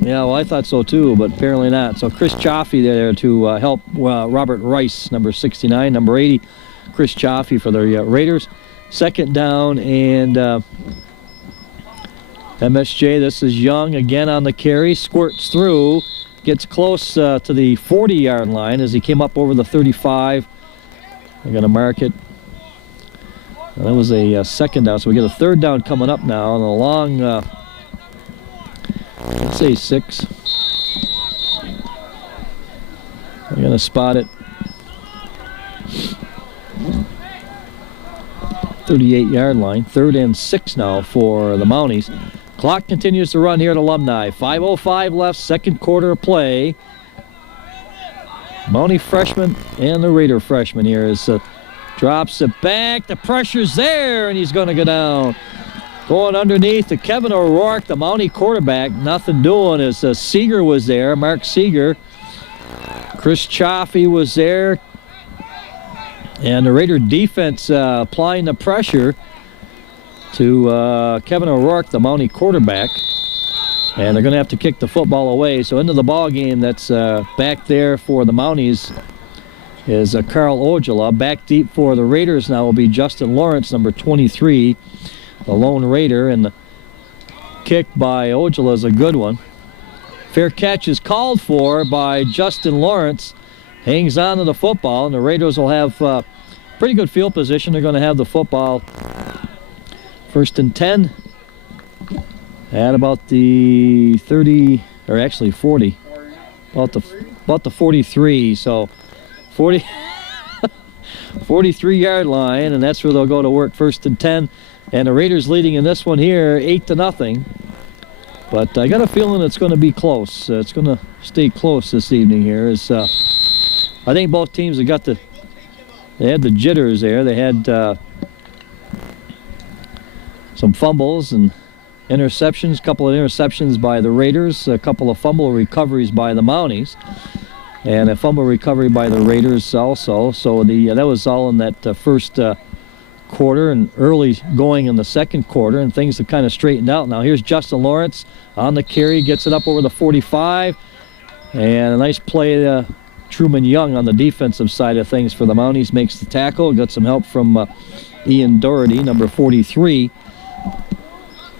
Yeah, well, I thought so too, but apparently not. So Chris Chaffee there to help Robert Rice, number 69. Number 80, Chris Chaffee for the Raiders. Second down, and MSJ, this is Young again on the carry. Squirts through, gets close to the 40-yard line as he came up over the 35. They're going to mark it. Well, that was a second down, so we get a third down coming up now, and a long... let's say 6. I'm going to spot it. 38-yard line. 3rd and 6 now for the Mounties. Clock continues to run here at Alumni. 5:05 left, second quarter of play. Mountie freshman and the Raider freshman here is drops it back. The pressure's there, and he's going to go down. Going underneath to Kevin O'Rourke, the Mountie quarterback. Nothing doing as Seeger was there, Mark Seeger. Chris Chaffee was there. And the Raider defense applying the pressure to Kevin O'Rourke, the Mountie quarterback. And they're going to have to kick the football away. So into the ball game that's back there for the Mounties is Carl Ojala. Back deep for the Raiders now will be Justin Lawrence, number 23. the lone Raider, and the kick by Ojala is a good one. Fair catch is called for by Justin Lawrence. Hangs on to the football, and the Raiders will have pretty good field position. They're going to have the football 1st and 10 at about the 30, or actually 40, about the 43. So 43-yard line, and that's where they'll go to work 1st and 10. And the Raiders leading in this one here, 8-0. But I got a feeling it's going to be close. It's going to stay close this evening here. I think both teams have got they had the jitters there. They had some fumbles and interceptions, a couple of interceptions by the Raiders, a couple of fumble recoveries by the Mounties, and a fumble recovery by the Raiders also. So that was all in that first quarter and early going in the second quarter, and things have kind of straightened out. Now here's Justin Lawrence on the carry, gets it up over the 45, and a nice play. Truman Young on the defensive side of things for the Mounties makes the tackle. Got some help from Ian Doherty, number 43.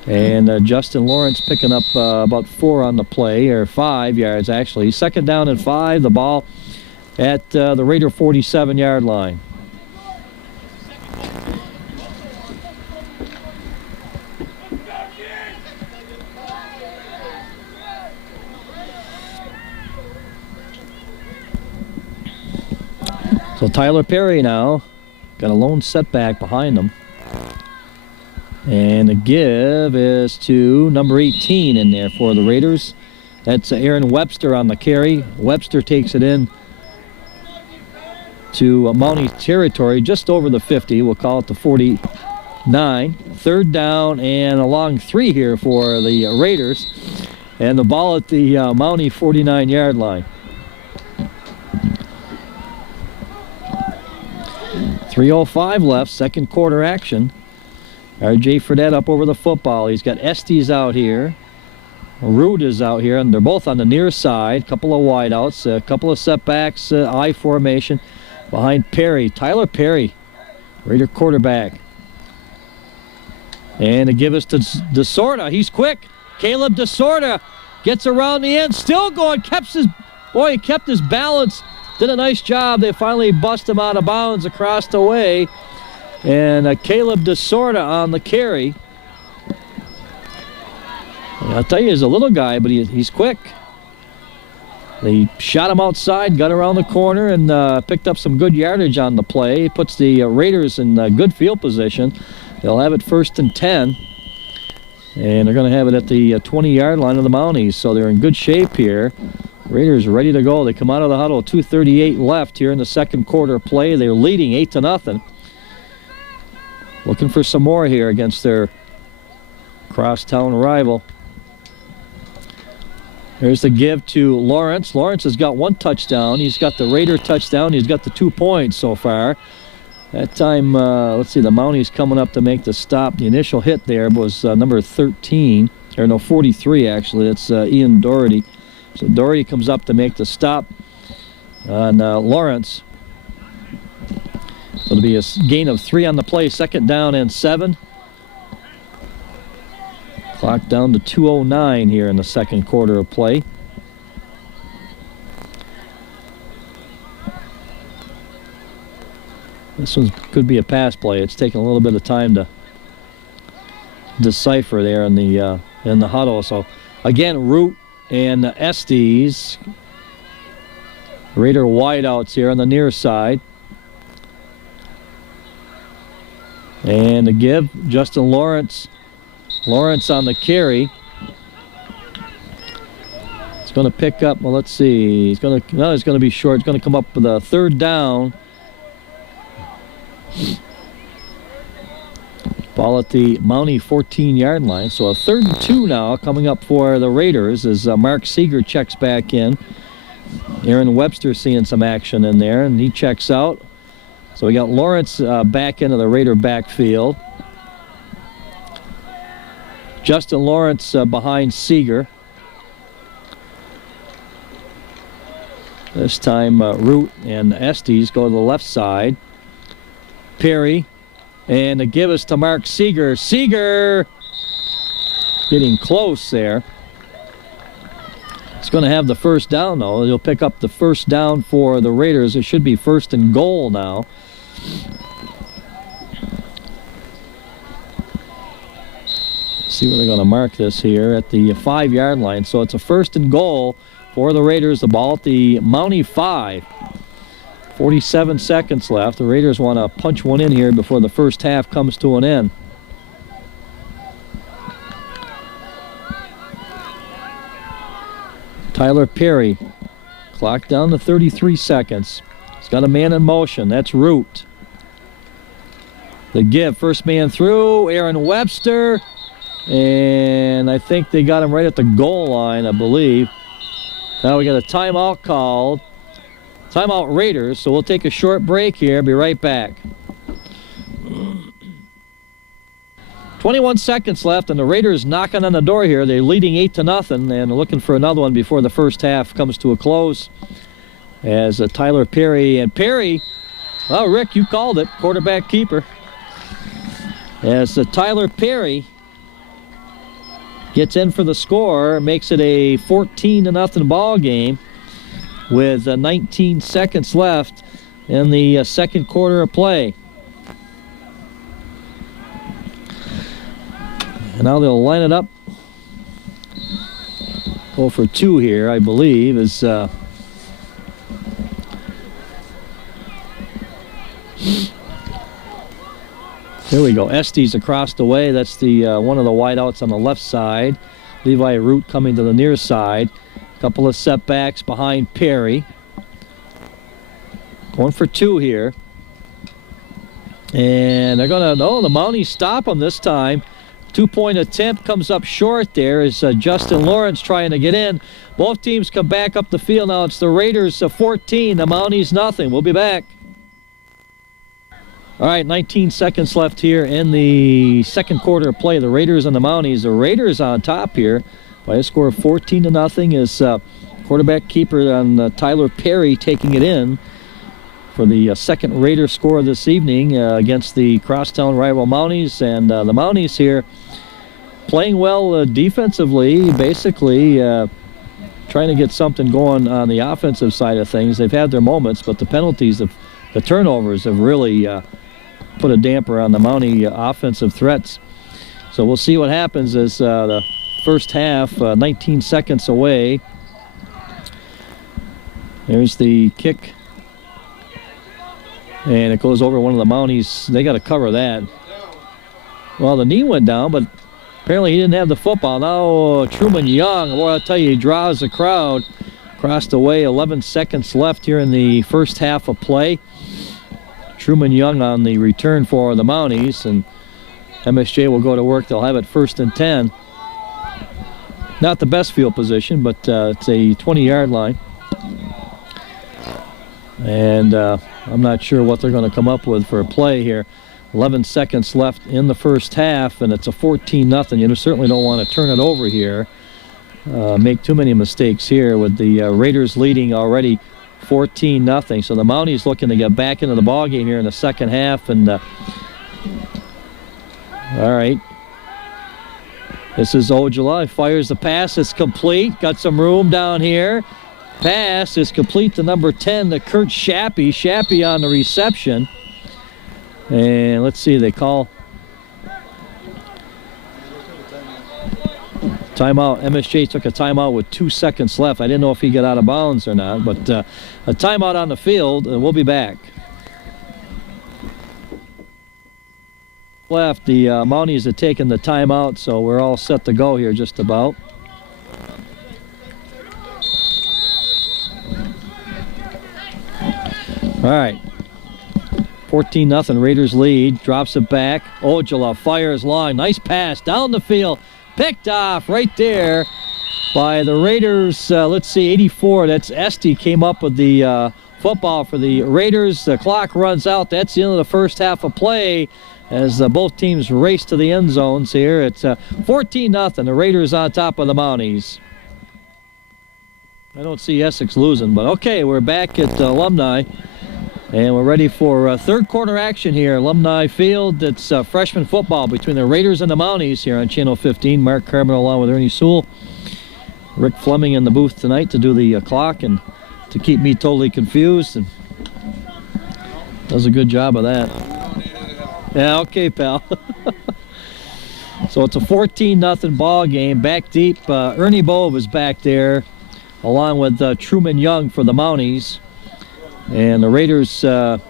And Justin Lawrence picking up about 4 on the play, or 5 yards actually. 2nd down and 5, the ball at the Raider 47-yard line. So Tyler Perry now got a lone setback behind him. And the give is to number 18 in there for the Raiders. That's Aaron Webster on the carry. Webster takes it in to Mountie territory, just over the 50. We'll call it the 49. 3rd down and a long 3 here for the Raiders. And the ball at the Mountie 49-yard line. 3:05 left, second quarter action. R.J. Fredette up over the football. He's got Estes out here. Root is out here, and they're both on the near side. Couple of wideouts, a couple of setbacks, I formation behind Perry. Tyler Perry, Raider quarterback. And to give us to DeSorta. He's quick. Caleb DeSorta gets around the end, still going. He kept his balance. Did a nice job. They finally bust him out of bounds across the way. And Caleb DeSorta on the carry. And I'll tell you, he's a little guy, but he's quick. They shot him outside, got around the corner, and picked up some good yardage on the play. Puts the Raiders in good field position. They'll have it 1st and 10. And they're going to have it at the 20-yard line of the Mounties. So they're in good shape here. Raiders ready to go. They come out of the huddle, 2:38 left here in the second quarter play. They're leading 8-0. Looking for some more here against their crosstown rival. There's the give to Lawrence. Lawrence has got 1 touchdown. He's got the Raider touchdown. He's got the 2 points so far. That time, let's see, the Mounties coming up to make the stop. The initial hit there was number 13, or no, 43 actually. That's Ian Doherty. So Doherty comes up to make the stop on Lawrence. So it'll be a gain of 3 on the play, 2nd down and 7. Clock down to 2:09 here in the second quarter of play. This one could be a pass play. It's taking a little bit of time to decipher there in the huddle. So again, Root and Estes. Raider wideouts here on the near side. And the give, Justin Lawrence. Lawrence on the carry. It's going to pick up, well, let's see. It's going to be short. It's going to come up with a 3rd down. Ball at the Mountie 14-yard line. So a 3rd and 2 now coming up for the Raiders as Mark Seeger checks back in. Aaron Webster seeing some action in there, and he checks out. So we got Lawrence back into the Raider backfield. Justin Lawrence behind Seeger. This time Root and Estes go to the left side. Perry And the give is to Mark Seeger. Seeger getting close there. He's going to have the first down, though. He'll pick up the first down for the Raiders. It should be 1st and goal now. See where they're going to mark this here at the 5-yard line. So it's a 1st and goal for the Raiders. The ball at the Mountie 5. 47 seconds left. The Raiders want to punch one in here before the first half comes to an end. Tyler Perry, clock down to 33 seconds. He's got a man in motion. That's Root. The give, first man through, Aaron Webster. And I think they got him right at the goal line, I believe. Now we got a timeout called. Timeout Raiders, so we'll take a short break here. Be right back. 21 seconds left, and the Raiders knocking on the door here. They're leading 8-0, and they're looking for another one before the first half comes to a close. As Tyler Perry, and Perry, oh, Rick, you called it, quarterback keeper. As Tyler Perry gets in for the score, makes it a 14-0 ball game with 19 seconds left in the second quarter of play. And now they'll line it up. Go for 2 here, I believe, is here we go. Estes across the way. That's the one of the wideouts on the left side. Levi Root coming to the near side. Couple of setbacks behind Perry. Going for 2 here. And they're going to, the Mounties stop them this time. 2-point attempt comes up short there as Justin Lawrence trying to get in. Both teams come back up the field. Now it's the Raiders 14, the Mounties nothing. We'll be back. All right, 19 seconds left here in the second quarter of play. The Raiders and the Mounties. The Raiders on top here by a score of 14-0 is quarterback keeper on Tyler Perry taking it in for the second Raider score this evening against the crosstown rival Mounties. And the Mounties here playing well defensively, basically trying to get something going on the offensive side of things. They've had their moments, but the penalties, the turnovers have really put a damper on the Mountie offensive threats. So we'll see what happens as the first half, 19 seconds away. There's the kick. And it goes over one of the Mounties. They got to cover that. Well, the knee went down, but apparently he didn't have the football. Now Truman Young, boy, I'll tell you, he draws the crowd. Across the way, 11 seconds left here in the first half of play. Truman Young on the return for the Mounties, and MSJ will go to work. They'll have it 1st and 10. Not the best field position, but it's a 20-yard line. And I'm not sure what they're going to come up with for a play here. 11 seconds left in the first half, and it's a 14-0. You certainly don't want to turn it over here. Make too many mistakes here with the Raiders leading already 14-0. So the Mounties looking to get back into the ball game here in the second half. And all right. This is Ojala. He fires the pass. It's complete. Got some room down here. Pass is complete to number 10, to Kurt Shappy. Shappy on the reception. And let's see, they call timeout. MSJ took a timeout with 2 seconds left. I didn't know if he got out of bounds or not, but a timeout on the field, and we'll be back. Left, the Mounties have taken the timeout, so we're all set to go here just about. All right, 14-0, Raiders lead, drops it back. Ojala fires long, nice pass down the field, picked off right there by the Raiders. Let's see, 84, that's Esty came up with the football for the Raiders. The clock runs out. That's the end of the first half of play as both teams race to the end zones here. It's 14-0, the Raiders on top of the Mounties. I don't see Essex losing, but okay, we're back at Alumni. And we're ready for third quarter action here. Alumni Field. It's freshman football between the Raiders and the Mounties here on Channel 15. Mark Carboneau along with Ernie Sule. Rick Fleming in the booth tonight to do the clock and to keep me totally confused. And does a good job of that. Yeah, okay, pal. So it's a 14-0 ball game. Back deep, Ernie Bove is back there along with Truman Young for the Mounties. And the Raiders, number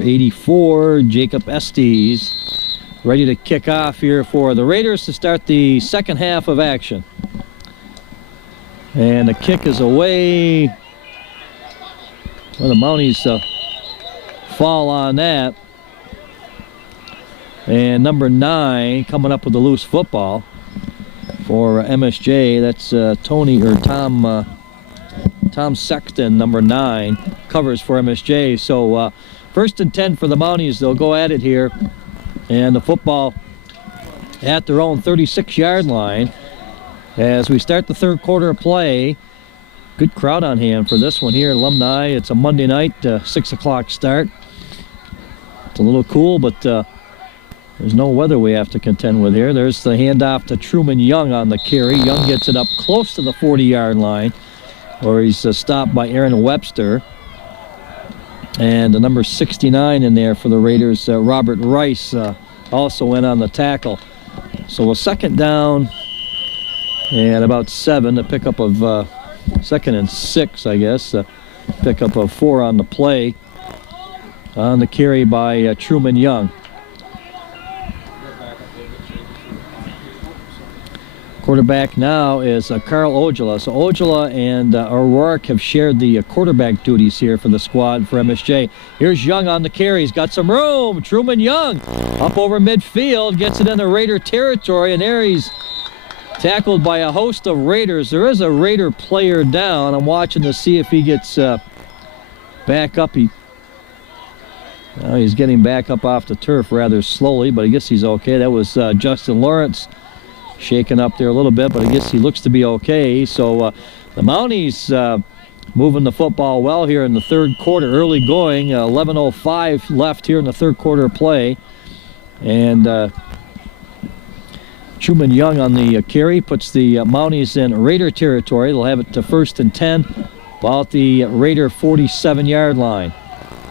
84, Jacob Estes, ready to kick off here for the Raiders to start the second half of action. And the kick is away. Well, the Mounties fall on that. And number 9 coming up with a loose football for MSJ. That's Tom Sexton, number 9, covers for MSJ. So first and 10 for the Mounties. They'll go at it here. And the football at their own 36-yard line as we start the third quarter of play. Good crowd on hand for this one here, Alumni. It's a Monday night, 6 o'clock start. It's a little cool, but there's no weather we have to contend with here. There's the handoff to Truman Young on the carry. Young gets it up close to the 40-yard line, where he's stopped by Aaron Webster. And the number 69 in there for the Raiders, Robert Rice, also went on the tackle. So a second down and about 7, a pickup of second and 6, I guess. Pickup of 4 on the play. On the carry by Truman Young. Quarterback now is Carl Ojala. So Ojala and O'Rourke have shared the quarterback duties here for the squad for MSJ. Here's Young on the carry. He's got some room. Truman Young up over midfield, gets it into Raider territory, and there he's tackled by a host of Raiders. There is a Raider player down. I'm watching to see if he gets back up. He's getting back up off the turf rather slowly, but I guess he's okay. That was Justin Lawrence. Shaken up there a little bit, but I guess he looks to be okay. So the Mounties moving the football well here in the third quarter, early going. 11:05 left here in the third quarter of play. And Truman Young on the carry puts the Mounties in Raider territory. They'll have it to first and 10, about the Raider 47-yard line.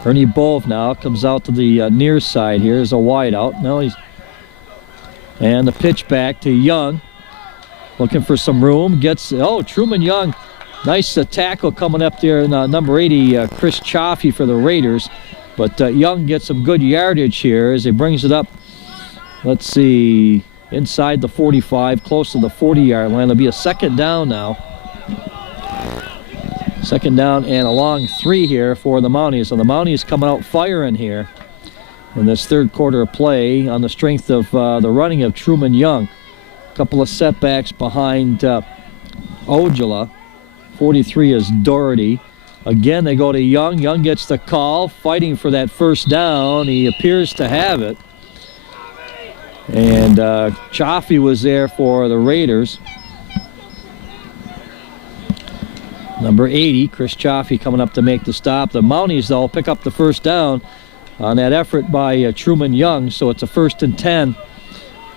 Ernie Bove now comes out to the near side here as a wide out. Now he's and the pitch back to Young, looking for some room. Truman Young, nice tackle coming up there. Number 80, Chris Chaffee for the Raiders. But Young gets some good yardage here as he brings it up, let's see, inside the 45, close to the 40-yard line. It'll be a second down now. Second down and a long 3 here for the Mounties. So the Mounties coming out firing here in this third quarter of play on the strength of the running of Truman Young. A couple of setbacks behind Ojala. 43 is Doherty. Again, they go to Young. Young gets the call, fighting for that first down. He appears to have it. And Chaffee was there for the Raiders. Number 80, Chris Chaffee, coming up to make the stop. The Mounties, though, pick up the first down on that effort by Truman Young, so it's a first and 10.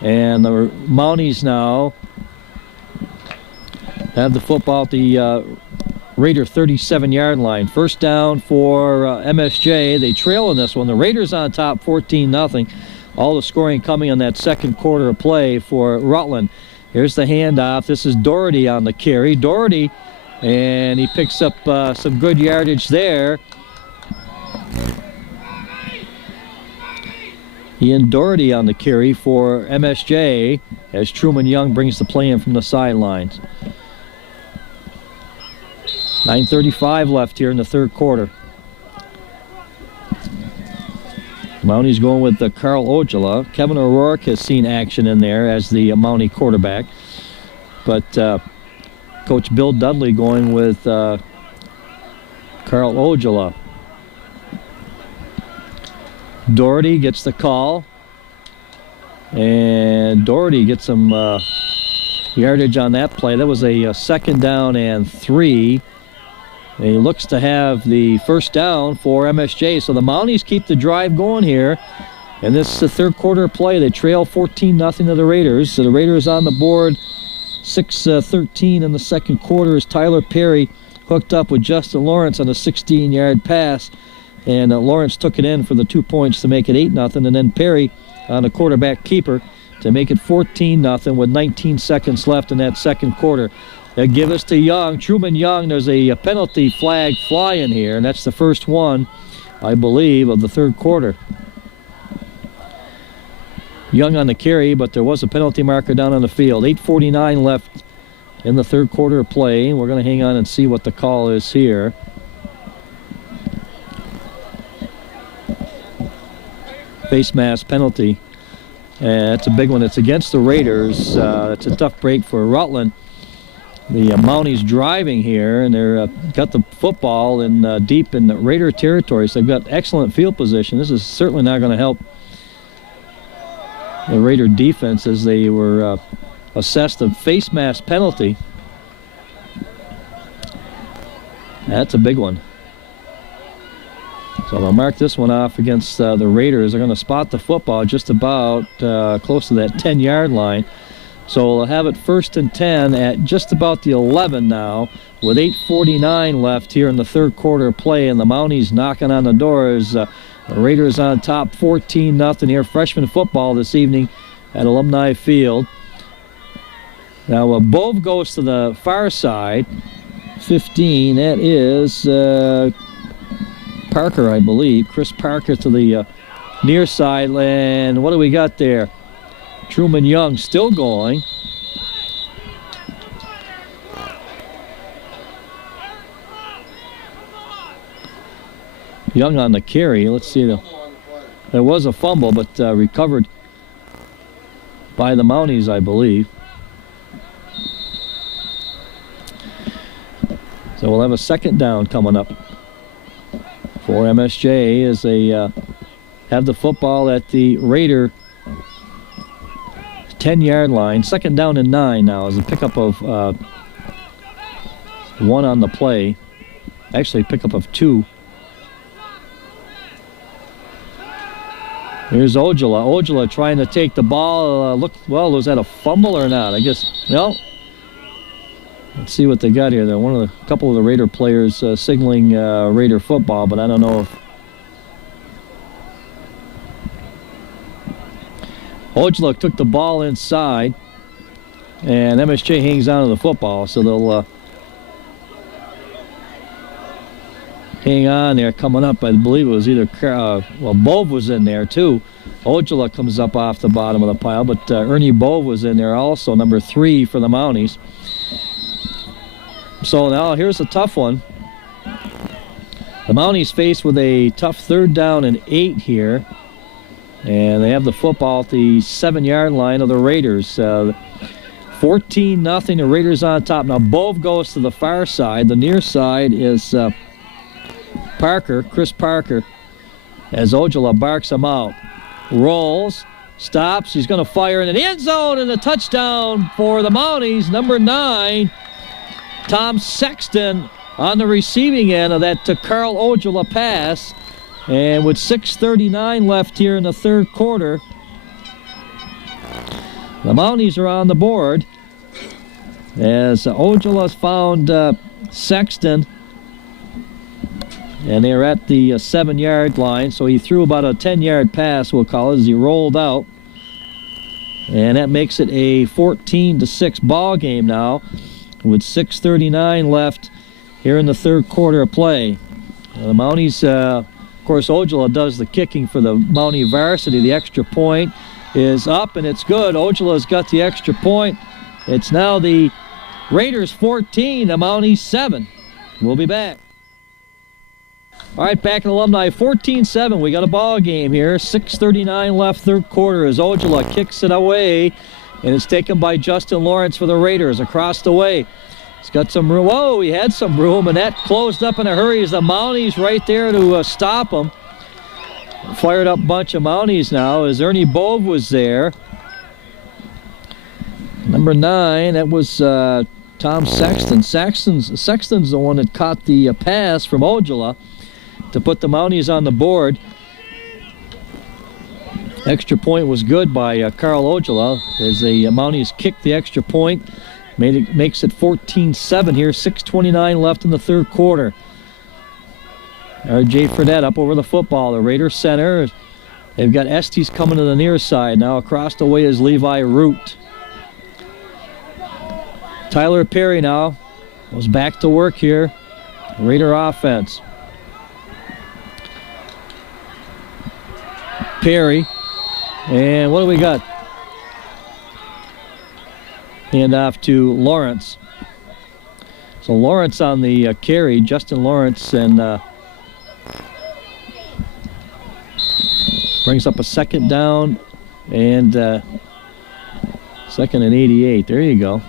And the Mounties now have the football at the Raider 37-yard line. First down for MSJ. They trail in this one. The Raiders on top 14-0. All the scoring coming on that second quarter of play for Rutland. Here's the handoff. This is Doherty on the carry. Doherty, and he picks up some good yardage there. Ian Doherty on the carry for MSJ as Truman Young brings the play in from the sidelines. 9:35 left here in the third quarter. Mounties going with Carl Ojala. Kevin O'Rourke has seen action in there as the Mountie quarterback. But Coach Bill Dudley going with Carl Ojala. Doherty gets the call, and Doherty gets some yardage on that play. That was a second down and 3. He looks to have the first down for MSJ. So the Mounties keep the drive going here. And this is the third quarter play. They trail 14-0 to the Raiders. So the Raiders on the board, 6-13 in the second quarter as Tyler Perry hooked up with Justin Lawrence on a 16-yard pass. And Lawrence took it in for the 2 points to make it 8-0. And then Perry on a quarterback keeper to make it 14-0 with 19 seconds left in that second quarter. They give us to Young, Truman Young. There's a penalty flag flying here, and that's the first one, I believe, of the third quarter. Young on the carry, but there was a penalty marker down on the field. 8:49 left in the third quarter of play. We're going to hang on and see what the call is here. Face mask penalty. That's a big one. It's against the Raiders. It's a tough break for Rutland. The Mounties driving here, and they're got the football in deep in the Raider territory, so they've got excellent field position. This is certainly not going to help the Raider defense as they were assessed a face mask penalty. That's a big one. So they'll mark this one off against the Raiders. They're going to spot the football just about close to that 10-yard line. So we'll have it 1st and 10 at just about the 11 now with 8:49 left here in the third quarter of play, and the Mounties knocking on the doors. The Raiders on top 14-0 here. Freshman football this evening at Alumni Field. Now Bove goes to the far side. 15, that is Parker, I believe. Chris Parker to the near side. And what do we got there? Truman Young still going. Young on the carry. Let's see. There was a fumble, but recovered by the Mounties, I believe. So we'll have a second down coming up for MSJ as they have the football at the Raider 10-yard line. Second down and 9 now as a pickup of 1 on the play. Actually, pickup of 2. Here's Ojala. Ojala trying to take the ball. Was that a fumble or not? I guess, no. Let's see what they got here. They're a couple of the Raider players signaling Raider football, but I don't know if Ojala took the ball inside, and MSJ hangs on to the football, so they'll hang on there. Coming up, I believe it was either Bove was in there too. Ojala comes up off the bottom of the pile, but Ernie Bove was in there also, number 3 for the Mounties. So now here's a tough one. The Mounties faced with a tough 3rd down and 8 here. And they have the football at the 7-yard line of the Raiders. 14-0, the Raiders on top. Now Bove goes to the far side. The near side is Parker, Chris Parker, as Ojala barks him out. Rolls, stops, he's going to fire in the end zone, and a touchdown for the Mounties. Number 9, Tom Sexton on the receiving end of that to Carl Ojala pass. And with 6:39 left here in the third quarter, the Mounties are on the board as Ojala's found Sexton, and they're at the 7-yard line. So he threw about a 10-yard pass, we'll call it, as he rolled out. And that makes it a 14-6 ball game now with 6:39 left here in the third quarter of play. The Mounties... Of course, Ojala does the kicking for the Mountie varsity. The extra point is up, and it's good. Ojala's got the extra point. It's now the Raiders 14, the Mounties 7. We'll be back. All right, back in Alumni, 14-7. We got a ball game here. 6:39 left, third quarter, as Ojala kicks it away, and it's taken by Justin Lawrence for the Raiders across the way. He's got some room. Whoa, he had some room, and that closed up in a hurry as the Mounties right there to stop him. Fired up bunch of Mounties now as Ernie Bove was there. Number 9, that was Tom Sexton. Sexton's the one that caught the pass from Ojala to put the Mounties on the board. Extra point was good by Carl Ojala as the Mounties kicked the extra point. Makes it 14-7 here, 6:29 left in the third quarter. R.J. Fredette up over the football. The Raiders center. They've got Estes coming to the near side. Now across the way is Levi Root. Tyler Perry now was back to work here. Raider offense. Perry. And what do we got? Hand off to Lawrence. So Lawrence on the carry. Justin Lawrence, and brings up a second down and second and 88. There you go.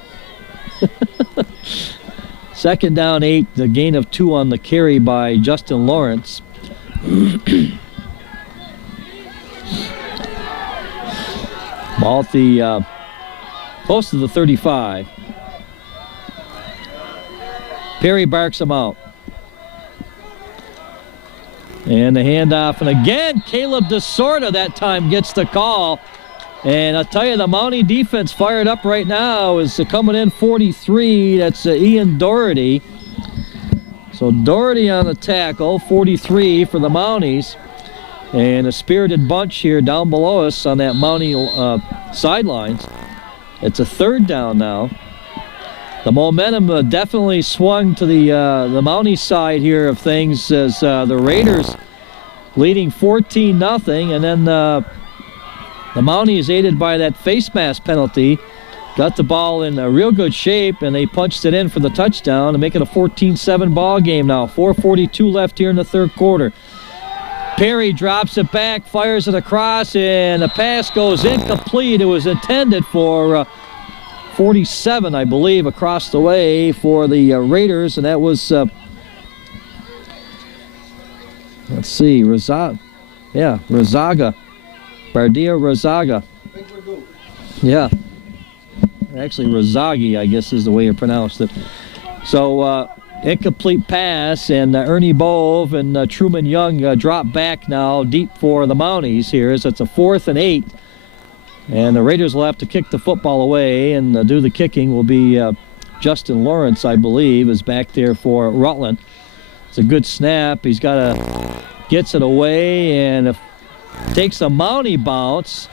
Second down 8, the gain of 2 on the carry by Justin Lawrence. Ball at the close to the 35. Perry barks him out. And the handoff, and again Caleb DeSorta that time gets the call. And I'll tell you, the Mountie defense fired up right now is coming in 43. That's Ian Doherty. So Doherty on the tackle, 43 for the Mounties. And a spirited bunch here down below us on that Mountie sidelines. It's a third down now. The momentum definitely swung to the Mountie side here of things as the Raiders leading 14-0, and then the Mounties, aided by that face mask penalty, got the ball in real good shape, and they punched it in for the touchdown to make it a 14-7 ball game now. 4:42 left here in the third quarter. Perry drops it back, fires it across, and the pass goes incomplete. It was intended for 47, I believe, across the way for the Raiders, and that was, let's see, Razaga. Bardia Razaga. Yeah. Actually, Razagi, I guess, is the way you pronounced it. So, incomplete pass, and Ernie Bove and Truman Young drop back now deep for the Mounties here. So it's a 4th and 8. And the Raiders will have to kick the football away, and do the kicking will be Justin Lawrence, I believe, is back there for Rutland. It's a good snap. He's gets it away, and takes a Mountie bounce,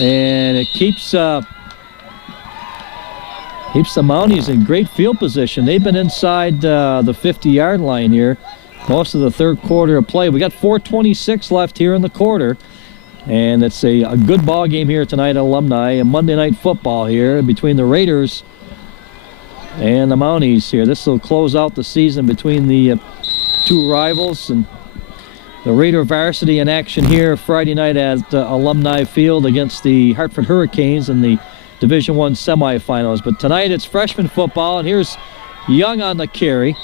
and it keeps the Mounties in great field position. They've been inside the 50-yard line here most of the third quarter of play. We got 4:26 left here in the quarter, and it's a good ball game here tonight at Alumni, a Monday Night Football here between the Raiders and the Mounties here. This will close out the season between the two rivals, and the Raider varsity in action here Friday night at Alumni Field against the Hartford Hurricanes in the Division I semifinals. But tonight it's freshman football, and here's Young on the carry.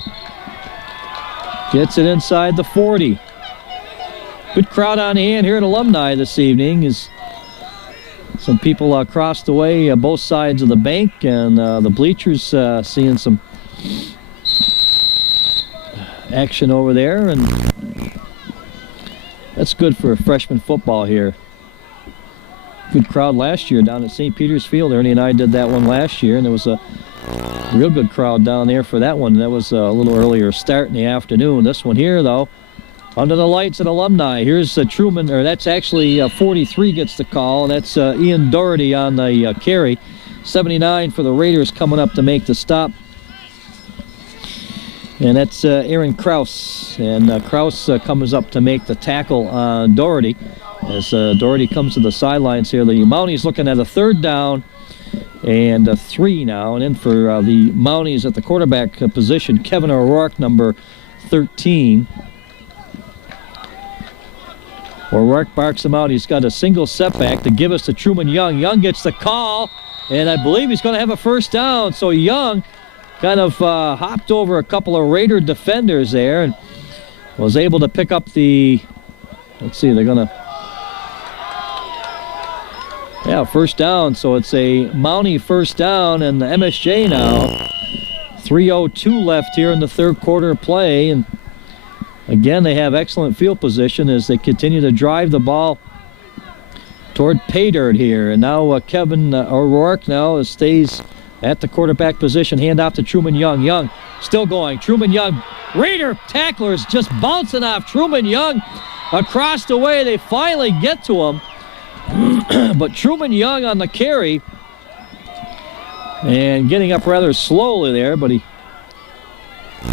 Gets it inside the 40. Good crowd on hand here at Alumni this evening. Is some people across the way, both sides of the bank, and the bleachers seeing some action over there, and that's good for freshman football here. Good crowd last year down at St. Peter's Field. Ernie and I did that one last year, and there was a real good crowd down there for that one. That was a little earlier start in the afternoon. This one here, though, under the lights at Alumni. Here's Truman, or that's actually 43 gets the call, and that's Ian Doherty on the carry. 79 for the Raiders coming up to make the stop. And that's Aaron Kraus, and Kraus comes up to make the tackle on Doherty as Doherty comes to the sidelines here. The Mounties looking at a third down and 3 now, and in for the Mounties at the quarterback position, Kevin O'Rourke, number 13. O'Rourke barks him out. He's got a single setback to give us to Truman Young. Young gets the call, and I believe he's going to have a first down. So Young kind of hopped over a couple of Raider defenders there and was able to pick up the, let's see, they're going to, Yeah, first down. So it's a Mountie first down, and the MSJ now. 3:02 left here in the third quarter of play, and again they have excellent field position as they continue to drive the ball toward pay dirt here. And now Kevin O'Rourke now stays at the quarterback position. Hand off to Truman Young. Young still going. Truman Young, Raider tacklers just bouncing off Truman Young across the way. They finally get to him. But Truman Young on the carry and getting up rather slowly there, but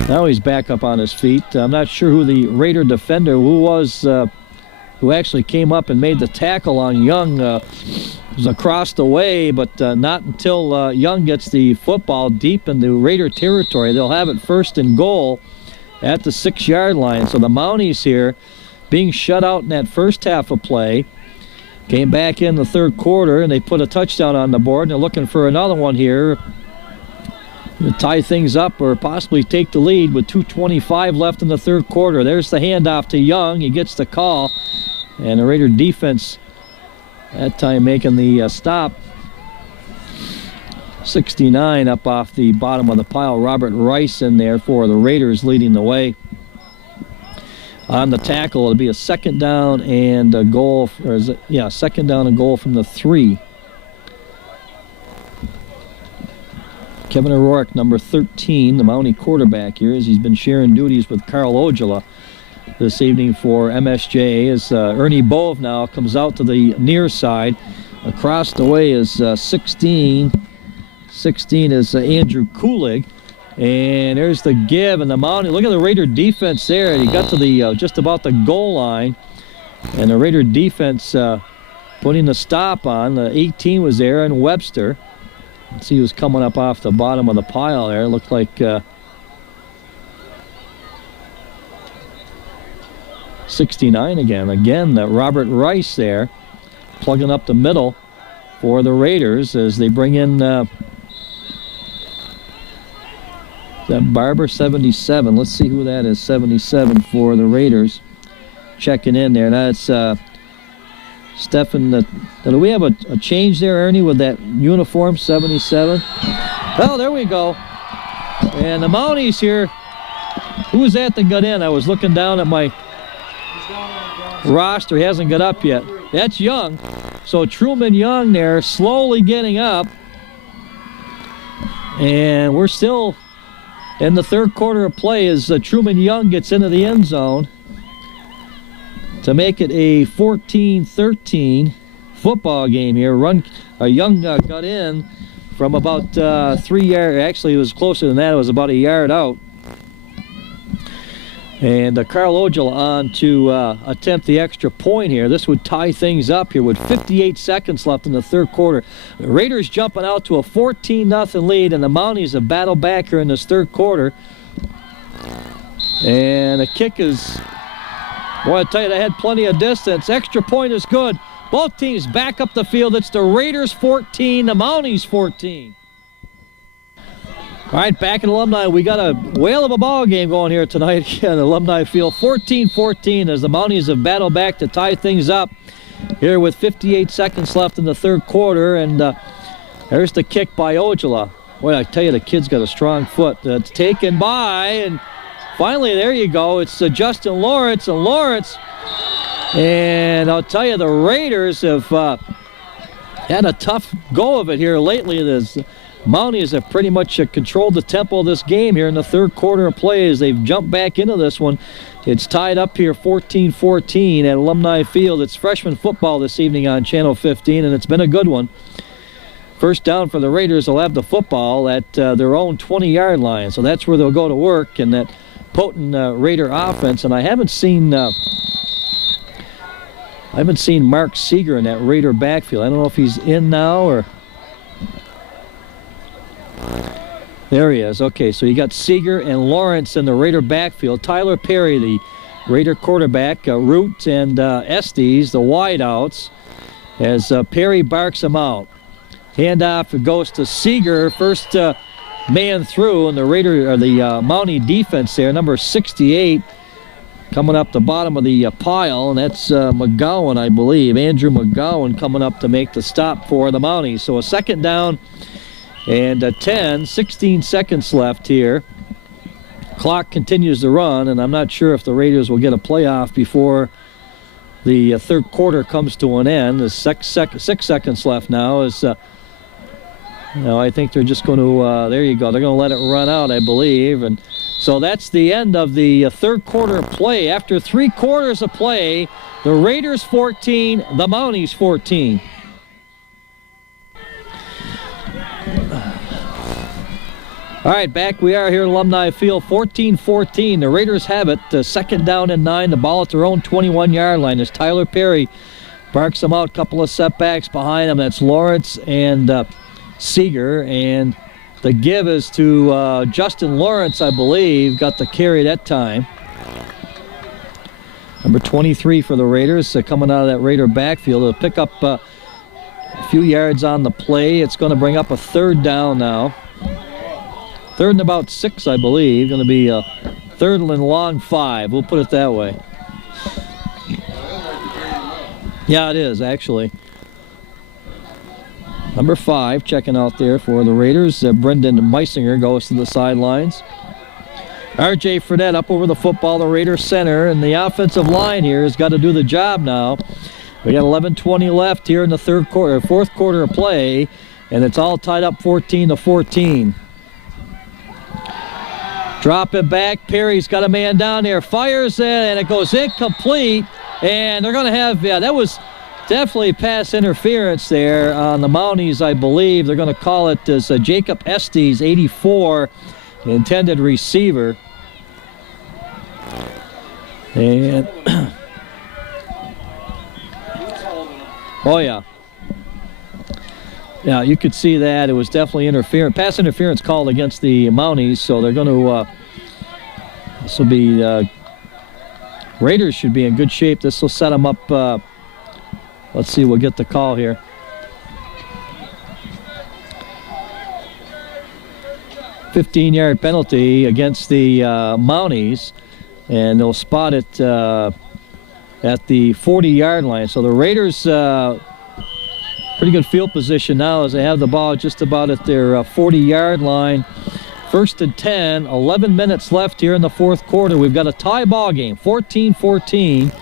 now he's back up on his feet. I'm not sure who the Raider defender who actually came up and made the tackle on Young was across the way, but not until Young gets the football deep into Raider territory. They'll have it first and goal at the 6-yard line. So the Mounties here being shut out in that first half of play. Came back in the third quarter, and they put a touchdown on the board, and they're looking for another one here to tie things up or possibly take the lead with 2:25 left in the third quarter. There's the handoff to Young. He gets the call, and the Raider defense that time making the stop. 69 up off the bottom of the pile. Robert Rice in there for the Raiders leading the way. On the tackle, it'll be a second down and a goal, or is it? Yeah, second down and goal from the 3. Kevin O'Rourke, number 13, the Mountie quarterback here, as he's been sharing duties with Carl Ojala this evening for MSJ. As Ernie Bove now comes out to the near side. Across the way is 16. 16 is Andrew Kulig. And there's the give, and the Mountie. Look at the Raider defense there. He got to the just about the goal line, and the Raider defense putting the stop on. The 18 was there, and Webster. Let's see who's coming up off the bottom of the pile there. It looked like 69 again. Again, that Robert Rice there, plugging up the middle for the Raiders as they bring in. That Barber, 77. Let's see who that is. 77 for the Raiders. Checking in there. That's Stephen. Do we have a change there, Ernie, with that uniform, 77? Oh, there we go. And the Mounties here. Who's that got in? I was looking down at my roster. He hasn't got up yet. That's Young. So Truman Young there, slowly getting up. And we're still in the third quarter of play as Truman Young gets into the end zone to make it a 14-13 football game here. Young got in from about 3 yards. Actually, it was closer than that. It was about a yard out. And Carl Ojala on to attempt the extra point here. This would tie things up here with 58 seconds left in the third quarter. The Raiders jumping out to a 14-0 lead, and the Mounties have battled back here in this third quarter. And the kick is, boy, I tell you, they had plenty of distance. Extra point is good. Both teams back up the field. It's the Raiders 14, the Mounties 14. All right, back in Alumni, we got a whale of a ball game going here tonight at Alumni Field. 14-14 as the Mounties have battled back to tie things up here with 58 seconds left in the third quarter. And there's the kick by Ojala. Boy, I tell you, the kid's got a strong foot. It's taken by, and finally, there you go. It's Justin Lawrence, and Lawrence. And I'll tell you, the Raiders have had a tough go of it here lately. The Mounties have pretty much controlled the tempo of this game here in the third quarter of play as they've jumped back into this one. It's tied up here 14-14 at Alumni Field. It's freshman football this evening on Channel 15, and it's been a good one. First down for the Raiders. They'll have the football at their own 20-yard line, so that's where they'll go to work in that potent Raider offense. And I haven't seen Mark Seeger in that Raider backfield. I don't know if he's in now or... There he is. Okay, so you got Seeger and Lawrence in the Raider backfield. Tyler Perry, the Raider quarterback, Root and Estes, the wideouts, as Perry barks them out. Handoff goes to Seeger, first man through, and the Raider or the Mountie defense there, number 68, coming up the bottom of the pile, and that's McGowan, I believe. Andrew McGowan coming up to make the stop for the Mounties. So a second down and 16 seconds left here. Clock continues to run, and I'm not sure if the Raiders will get a playoff before the third quarter comes to an end. There's 6 seconds left now. I think they're just going to, there you go, they're going to let it run out, I believe. And so that's the end of the third quarter play. After 3 quarters of play, the Raiders 14, the Mounties 14. All right, back we are here at Alumni Field, 14-14. The Raiders have it, second down and 9, the ball at their own 21-yard line as Tyler Perry barks them out, couple of setbacks behind him. That's Lawrence and Seeger, and the give is to Justin Lawrence, I believe, got the carry that time. Number 23 for the Raiders, coming out of that Raider backfield. They'll pick up a few yards on the play. It's going to bring up a third down now. Third and about 6, I believe. Going to be a third and long 5. We'll put it that way. Yeah, it is, actually. Number 5 checking out there for the Raiders. Brendan Meisinger goes to the sidelines. R.J. Fredette up over the football, the Raiders center, and the offensive line here has got to do the job now. We got 11:20 left here in the fourth quarter of play, and it's all tied up 14-14. Drop it back. Perry's got a man down there. Fires it, and it goes incomplete. And they're going to have, that was definitely pass interference there on the Mounties, I believe. They're going to call it as Jacob Estes, 84, intended receiver. And, oh, yeah. Yeah, you could see that. It was definitely interference. Pass interference called against the Mounties, so they're going to, this will be, Raiders should be in good shape. This will set them up, let's see, we'll get the call here. $15-yard penalty against the Mounties, and they'll spot it at the 40-yard line. So the Raiders, pretty good field position now as they have the ball just about at their 40-yard line. First and 10, 11 minutes left here in the fourth quarter. We've got a tie ball game, 14-14.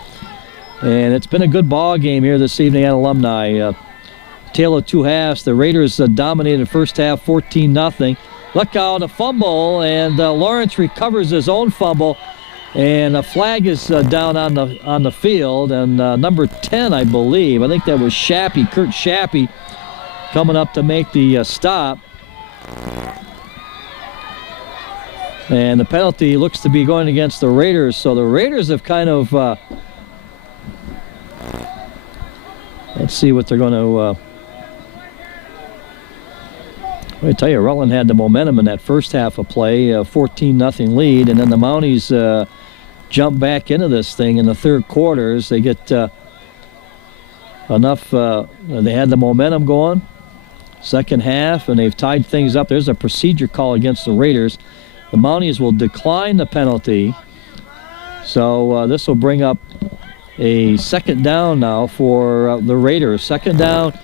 And it's been a good ball game here this evening at Alumni. Tale of two halves. The Raiders dominated first half 14-0. Look out, a fumble, and Lawrence recovers his own fumble. And a flag is down on the field, and number 10, I believe, I think that was Shappy, Kurt Shappy, coming up to make the stop. And the penalty looks to be going against the Raiders, so the Raiders have kind of, let's see what they're going to, I tell you, Rutland had the momentum in that first half of play, 14-0 lead, and then the Mounties jump back into this thing in the third quarters. They get enough, they had the momentum going, second half, and they've tied things up. There's a procedure call against the Raiders. The Mounties will decline the penalty, so this will bring up a second down now for the Raiders. Second down.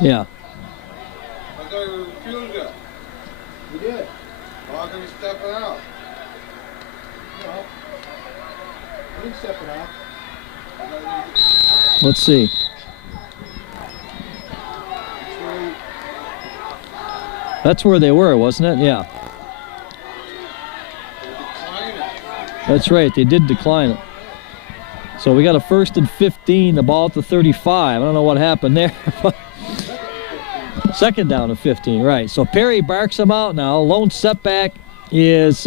Yeah. I thought you refused it. You did. Why can you step it out? No. I didn't step it out. Let's see. That's where they were, wasn't it? Yeah. That's right. They did decline it. So we got a first and 15, the ball at the 35. I don't know what happened there. Second down and 15, right. So Perry barks him out now. Lone setback is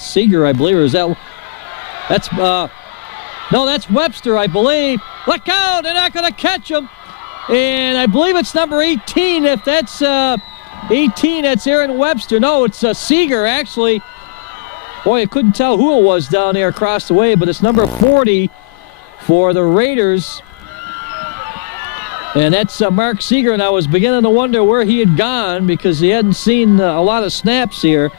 Seeger, I believe, or is that... No, that's Webster, I believe. Look out, they're not going to catch him. And I believe it's number 18. If that's 18, that's Aaron Webster. No, it's Seeger, actually. Boy, I couldn't tell who it was down there across the way, but it's number 40 for the Raiders. And that's Mark Seeger, and I was beginning to wonder where he had gone because he hadn't seen a lot of snaps here.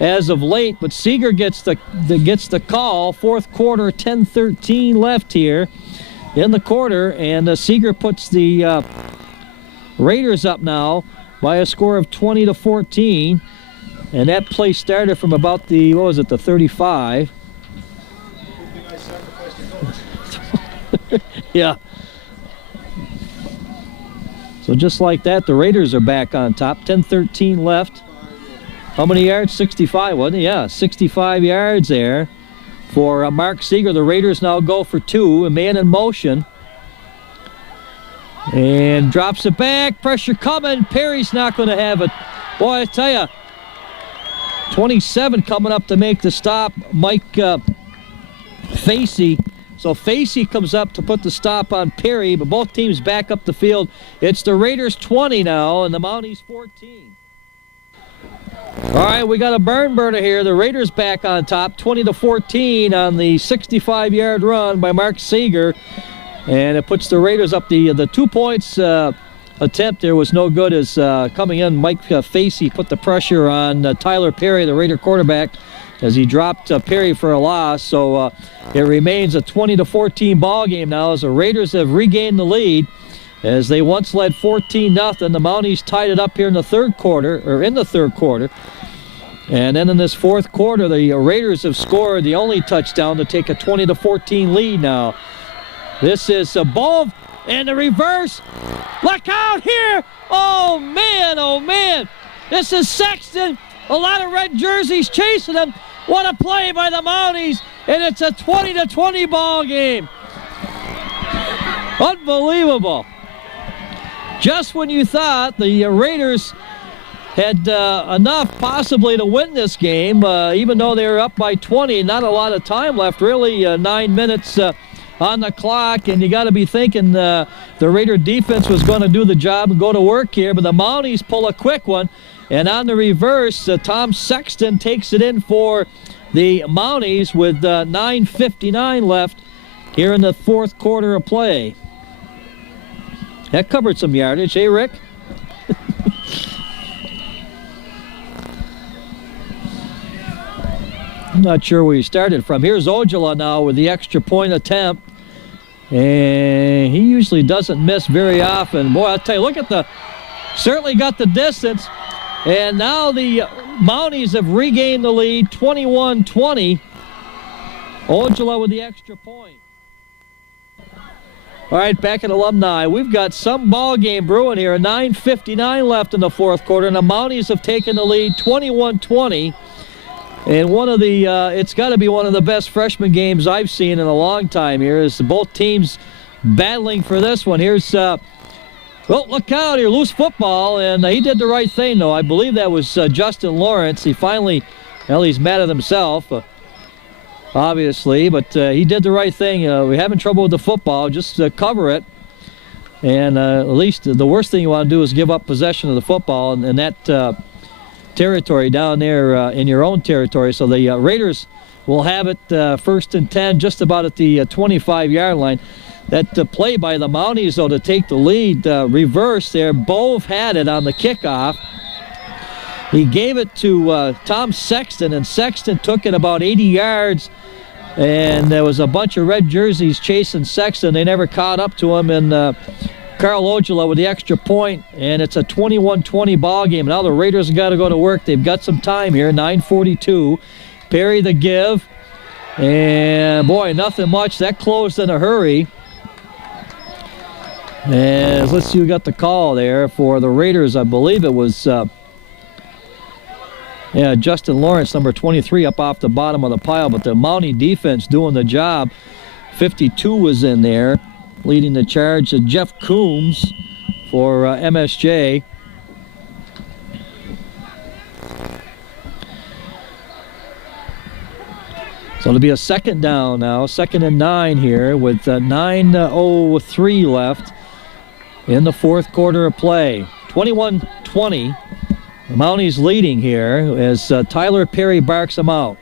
as of late, but Seeger gets the call. Fourth quarter, 10:13 left here in the quarter, and Seeger puts the Raiders up now by a score of 20-14, and that play started from about the, what was it, the 35. Yeah. So just like that, the Raiders are back on top. 10:13 left. How many yards? 65, wasn't it? Yeah, 65 yards there for Mark Seeger. The Raiders now go for two. A man in motion. And drops it back. Pressure coming. Perry's not going to have it. Boy, I tell you, 27 coming up to make the stop. Mike Facey. So Facey comes up to put the stop on Perry, but both teams back up the field. It's the Raiders 20 now, and the Mounties 14. All right, we got a barn burner here. The Raiders back on top, 20-14 on the 65-yard run by Mark Seeger. And it puts the Raiders up. The 2 points attempt there was no good as coming in, Mike Facey put the pressure on Tyler Perry, the Raider quarterback, as he dropped Perry for a loss. So it remains a 20-14 ball game now as the Raiders have regained the lead. As they once led 14-0, the Mounties tied it up here in the third quarter. And then in this fourth quarter, the Raiders have scored the only touchdown to take a 20-14 lead now. This is Bove, and the reverse. Look out here! Oh man, oh man! This is Sexton. A lot of red jerseys chasing him. What a play by the Mounties, and it's a 20-20 ball game. Unbelievable. Just when you thought the Raiders had enough possibly to win this game, even though they were up by 20, not a lot of time left, really 9 minutes on the clock, and you got to be thinking the Raider defense was going to do the job and go to work here, but the Mounties pull a quick one, and on the reverse, Tom Sexton takes it in for the Mounties with 9:59 left here in the fourth quarter of play. That covered some yardage, eh, Rick? I'm not sure where he started from. Here's Ojala now with the extra point attempt. And he usually doesn't miss very often. Boy, I'll tell you, look at certainly got the distance. And now the Mounties have regained the lead, 21-20. Ojala with the extra point. All right, back at Alumni. We've got some ball game brewing here. 9:59 left in the fourth quarter, and the Mounties have taken the lead, 21-20. And one of the, it's got to be one of the best freshman games I've seen in a long time here. Is both teams battling for this one. Here's, well, look out here, loose football, and he did the right thing, though. I believe that was Justin Lawrence. He finally, well, he's mad at himself, obviously, but he did the right thing. We're having trouble with the football. Just cover it. And at least the worst thing you want to do is give up possession of the football, and that territory down there in your own territory. So the Raiders will have it first and 10, just about at the 25-yard line. That play by the Mounties, though, to take the lead, reverse there. Bove had it on the kickoff. He gave it to Tom Sexton, and Sexton took it about 80 yards. And there was a bunch of red jerseys chasing Sexton. They never caught up to him, and Carl Ojala with the extra point, and it's a 21-20 ball game. Now the Raiders have got to go to work. They've got some time here, 9:42. Perry the give, and boy, nothing much. That closed in a hurry. And let's see who got the call there for the Raiders. I believe it was Justin Lawrence, number 23, up off the bottom of the pile, but the Mountie defense doing the job. 52 was in there. Leading the charge is Jeff Coombs for MSJ. So it'll be a second down now, 2nd and 9 here with 9:03 left in the fourth quarter of play. 21-20. The Mounties leading here as Tyler Perry barks them out.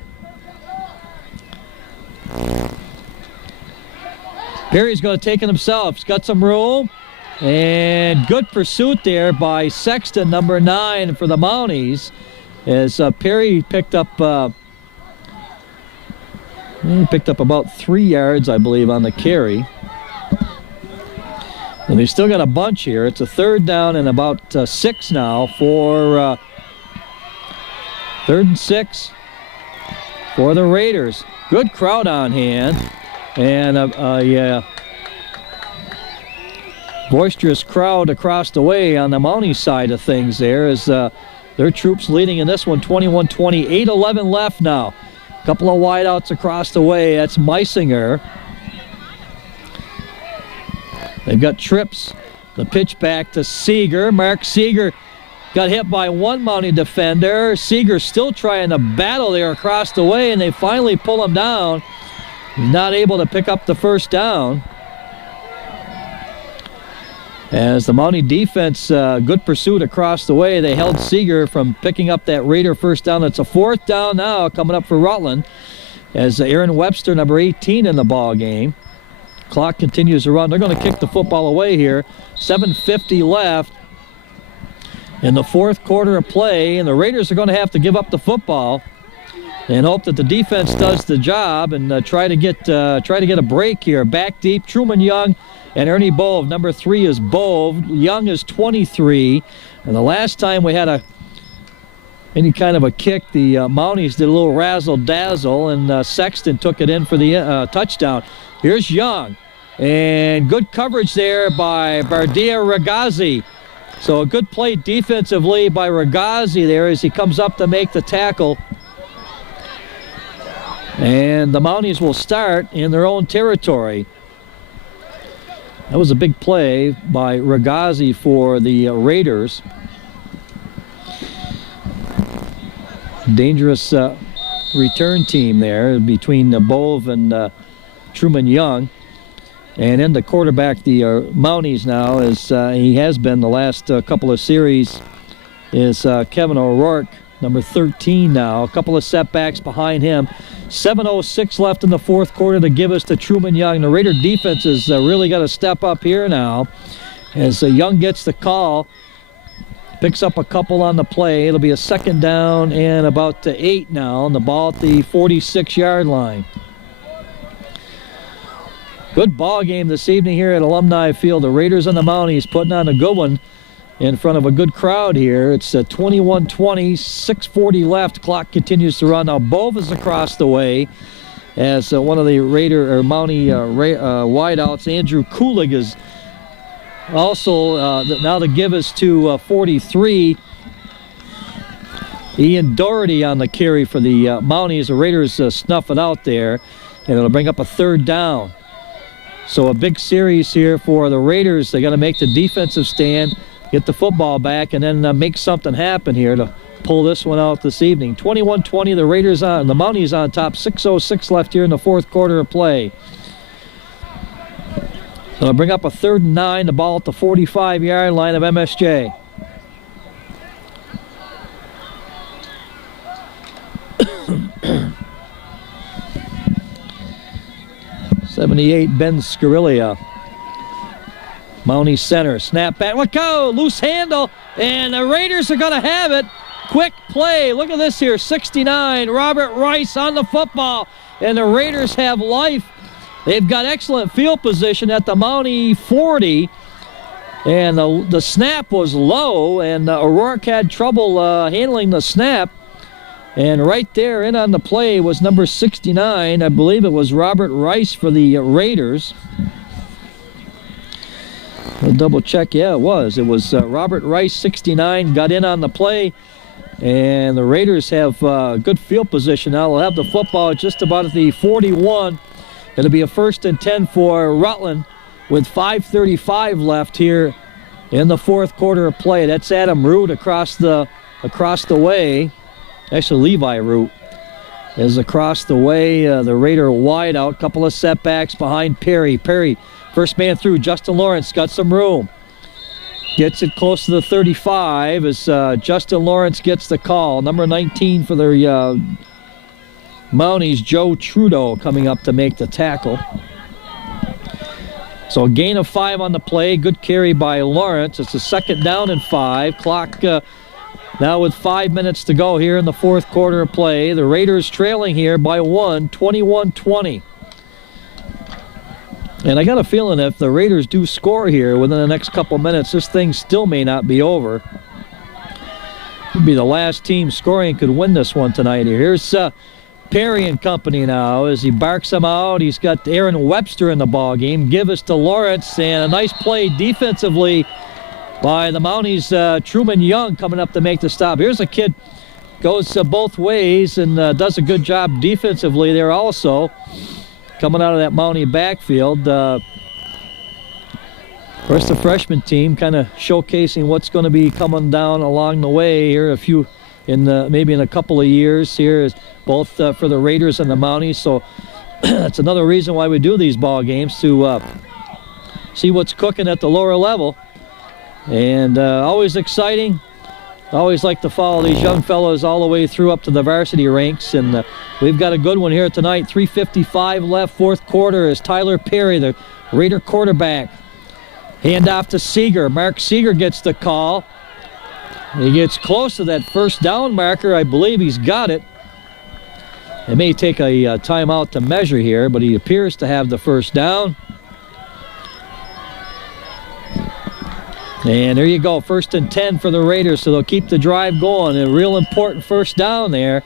Perry's going to take it himself. He's got some room. And good pursuit there by Sexton, number 9 for the Mounties. as Perry picked up about 3 yards, I believe, on the carry. And they've still got a bunch here. It's a 3rd down and about 6 now for 3rd and 6 for the Raiders. Good crowd on hand, and yeah, boisterous crowd across the way on the Mountie side of things there as their troops leading in this one, 21-20, 8:11 left now. Couple of wideouts across the way. That's Meisinger. They've got trips. The pitch back to Seeger. Mark Seeger got hit by one Mountie defender. Seeger still trying to battle there across the way, and they finally pull him down. He's not able to pick up the 1st down. As the Mountie defense, good pursuit across the way. They held Seeger from picking up that Raider 1st down. It's a 4th down now coming up for Rutland as Aaron Webster, number 18, in the ball game. Clock continues to run. They're going to kick the football away here. 7:50 left in the 4th quarter of play, and the Raiders are going to have to give up the football and hope that the defense does the job and try to get a break here. Back deep, Truman Young and Ernie Bove. Number 3 is Bove. Young is 23. And the last time we had any kind of a kick, the Mounties did a little razzle-dazzle, and Sexton took it in for the touchdown. Here's Young, and good coverage there by Bardia Ragazzi. So a good play defensively by Ragazzi there as he comes up to make the tackle. And the Mounties will start in their own territory. That was a big play by Ragazzi for the Raiders. Dangerous return team there between Bove and Truman Young. And in the quarterback, the Mounties now, as he has been the last couple of series, is Kevin O'Rourke, number 13 now. A couple of setbacks behind him. 7:06 left in the 4th quarter to give us to Truman Young. The Raider defense has really got to step up here now as Young gets the call. Picks up a couple on the play. It'll be a 2nd down and about 8 now, and the ball at the 46-yard line. Good ball game this evening here at Alumni Field. The Raiders and the Mounties putting on a good one in front of a good crowd here. It's 21-20, 6:40 left. Clock continues to run. Now Bove is across the way as one of the Raider or Mountie wideouts, Andrew Kulig, is also now to give us to 43. Ian Doherty on the carry for the Mounties. The Raiders snuff it out there, and it'll bring up a 3rd down. So a big series here for the Raiders. They got to make the defensive stand, get the football back, and then make something happen here to pull this one out this evening. 21-20, the Raiders on, the Mounties on top. 6:06 left here in the 4th quarter of play. So they'll bring up a 3rd and 9, the ball at the 45-yard line of MSJ. '78 Ben Scarillia. Mountie center, snap back, look out, loose handle, and the Raiders are going to have it. Quick play, look at this here, 69, Robert Rice on the football, and the Raiders have life. They've got excellent field position at the Mountie 40, and the snap was low, and O'Rourke had trouble handling the snap. And right there in on the play was number 69. I believe it was Robert Rice for the Raiders. I'll double check. Yeah, it was. It was Robert Rice, 69, got in on the play. And the Raiders have good field position now. They'll have the football just about at the 41. It'll be a 1st and 10 for Rutland with 5:35 left here in the 4th quarter of play. That's Adam Root across the way. Actually, Levi Root is across the way. The Raider wide out. Couple of setbacks behind Perry. Perry, first man through. Justin Lawrence got some room. Gets it close to the 35 as Justin Lawrence gets the call. Number 19 for the Mounties, Joe Trudeau, coming up to make the tackle. So a gain of 5 on the play. Good carry by Lawrence. It's a 2nd down and 5. Clock Now with 5 minutes to go here in the fourth quarter of play, the Raiders trailing here by 1, 21-20. And I got a feeling if the Raiders do score here within the next couple minutes, this thing still may not be over. Could be the last team scoring could win this one tonight here. Here's Perry and company now as he barks them out. He's got Aaron Webster in the ball game. Give us to Lawrence, and a nice play defensively by the Mounties. Truman Young coming up to make the stop. Here's a kid goes both ways and does a good job defensively there also, coming out of that Mountie backfield. Of course, the freshman team kind of showcasing what's going to be coming down along the way here. Maybe in a couple of years here, both for the Raiders and the Mounties. So that's another reason why we do these ball games, to see what's cooking at the lower level. And always exciting. Always like to follow these young fellows all the way through up to the varsity ranks. And we've got a good one here tonight. 3:55 left, fourth quarter, as Tyler Perry, the Raider quarterback. Hand off to Seeger. Mark Seeger gets the call. He gets close to that first down marker. I believe he's got it. It may take a timeout to measure here, but he appears to have the first down. And there you go, 1st and 10 for the Raiders, so they'll keep the drive going. A real important first down there.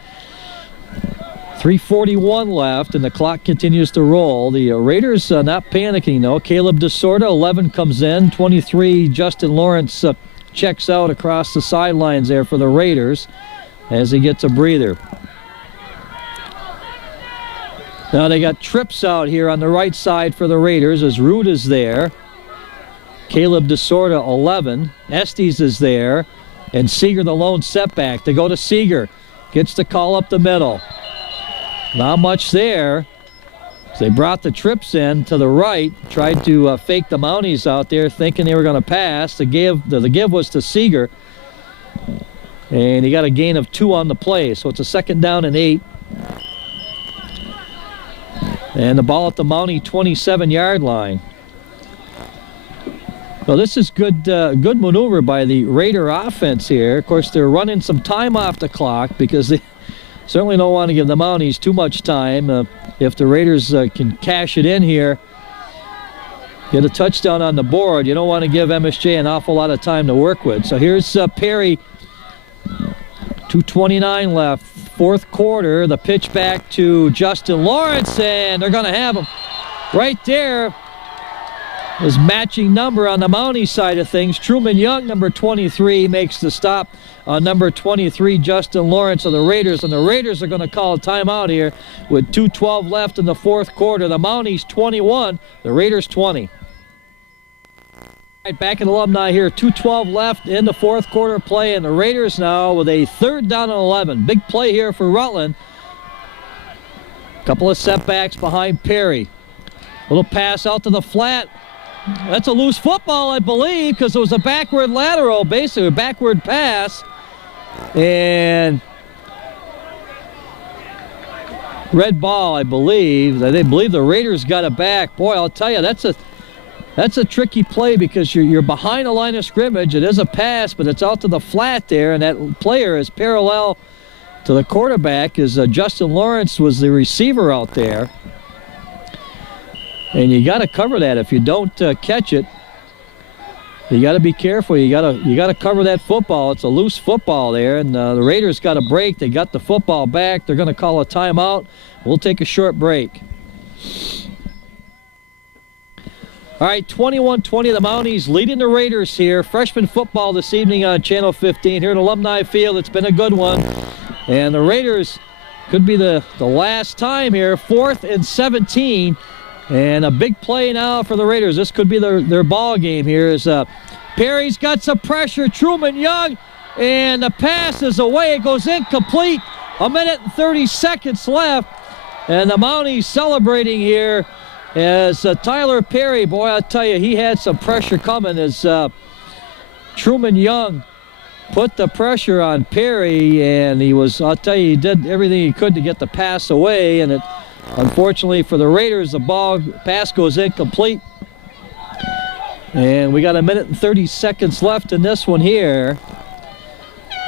3:41 left, and the clock continues to roll. The Raiders not panicking, though. Caleb DeSorda, 11, comes in. 23, Justin Lawrence checks out across the sidelines there for the Raiders as he gets a breather. Now they got trips out here on the right side for the Raiders as Root is there. Caleb DeSorda, 11. Estes is there. And Seeger, the lone setback. They go to Seeger. Gets the call up the middle. Not much there. They brought the trips in to the right. Tried to fake the Mounties out there, thinking they were going to pass. The give was to Seeger. And he got a gain of 2 on the play. So it's a 2nd down and 8. And the ball at the Mountie 27-yard line. Well, this is good maneuver by the Raider offense here. Of course, they're running some time off the clock because they certainly don't want to give the Mounties too much time. If the Raiders can cash it in here, get a touchdown on the board, you don't want to give MSJ an awful lot of time to work with. So here's Perry. 2:29 left, fourth quarter. The pitch back to Justin Lawrence, and they're going to have him right there. His matching number on the Mountie side of things. Truman Young, number 23, makes the stop on number 23, Justin Lawrence of the Raiders. And the Raiders are going to call a timeout here with 2:12 left in the fourth quarter. The Mounties 21, the Raiders 20. Right, back in Alumni here, 2:12 left in the fourth quarter play, and the Raiders now with a 3rd down and 11. Big play here for Rutland. Couple of setbacks behind Perry. Little pass out to the flat. That's a loose football, I believe, because it was a backward lateral, basically a backward pass. And red ball, I believe. They believe the Raiders got it back. Boy, I'll tell you, that's a tricky play because you're behind the line of scrimmage. It is a pass, but it's out to the flat there, and that player is parallel to the quarterback as Justin Lawrence was the receiver out there. And you got to cover that. If you don't catch it, you got to be careful. You got to cover that football. It's a loose football there, and the Raiders got a break. They got the football back. They're going to call a timeout. We'll take a short break. All right, 21-20, the Mounties leading the Raiders here. Freshman football this evening on Channel 15 here at Alumni Field. It's been a good one. And the Raiders could be the last time here, 4th and 17. And a big play now for the Raiders. This could be their ball game here as Perry's got some pressure. Truman Young, and the pass is away. It goes incomplete. 1 minute and 30 seconds left. And the Mounties celebrating here as Tyler Perry, boy, I'll tell you, he had some pressure coming as Truman Young put the pressure on Perry, and I'll tell you, he did everything he could to get the pass away, and unfortunately for the Raiders, the pass goes incomplete. And we got 1 minute and 30 seconds left in this one here.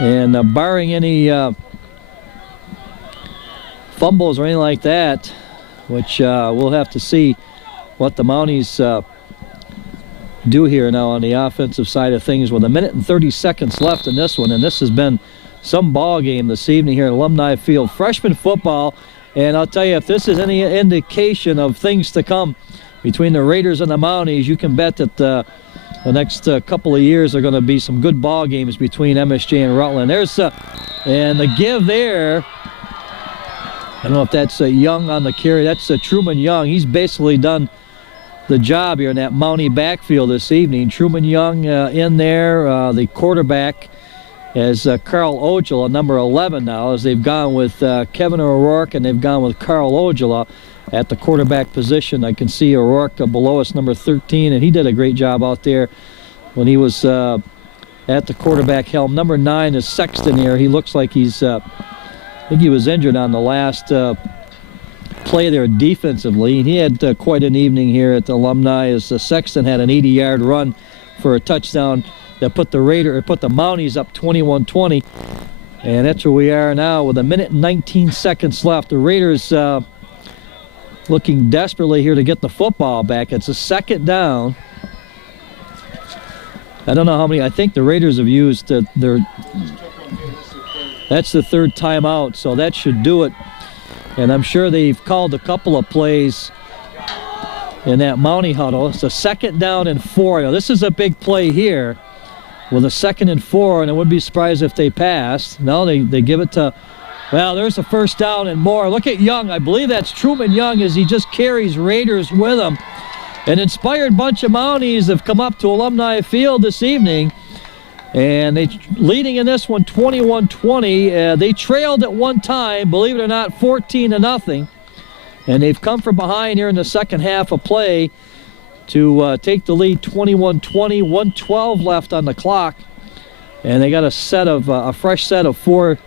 And barring any fumbles or anything like that, which we'll have to see what the Mounties do here now on the offensive side of things with 1 minute and 30 seconds left in this one. And this has been some ball game this evening here at Alumni Field. Freshman football, and I'll tell you, if this is any indication of things to come between the Raiders and the Mounties, you can bet that the next couple of years are going to be some good ball games between MSJ and Rutland. There's and the give there. I don't know if that's Young on the carry. That's Truman Young. He's basically done the job here in that Mountie backfield this evening. Truman Young in there. The quarterback is Carl Ojala, number 11 now, as they've gone with Kevin O'Rourke and they've gone with Carl Ojala at the quarterback position. I can see O'Rourke below us, number 13, and he did a great job out there when he was at the quarterback helm. Number 9 is Sexton here. He looks like he's, I think he was injured on the last play there defensively. He had quite an evening here at the Alumni as Sexton had an 80-yard run for a touchdown that put the Mounties up 21-20. And that's where we are now with 1 minute and 19 seconds left. The Raiders looking desperately here to get the football back. It's a second down. I don't know how many. I think the Raiders have used that's the third timeout, so that should do it. And I'm sure they've called a couple of plays in that Mountie huddle. It's a 2nd down and 4. Now, this is a big play here with a 2nd and 4, and I wouldn't be surprised if they passed. No, they give it to, well, there's a 1st down and more. Look at Young. I believe that's Truman Young as he just carries Raiders with him. An inspired bunch of Mounties have come up to Alumni Field this evening, and they leading in this one 21-20. They trailed at one time, believe it or not, 14-0. And they've come from behind here in the second half of play to take the lead 21-20, 1:12 left on the clock. And they got a fresh set of 4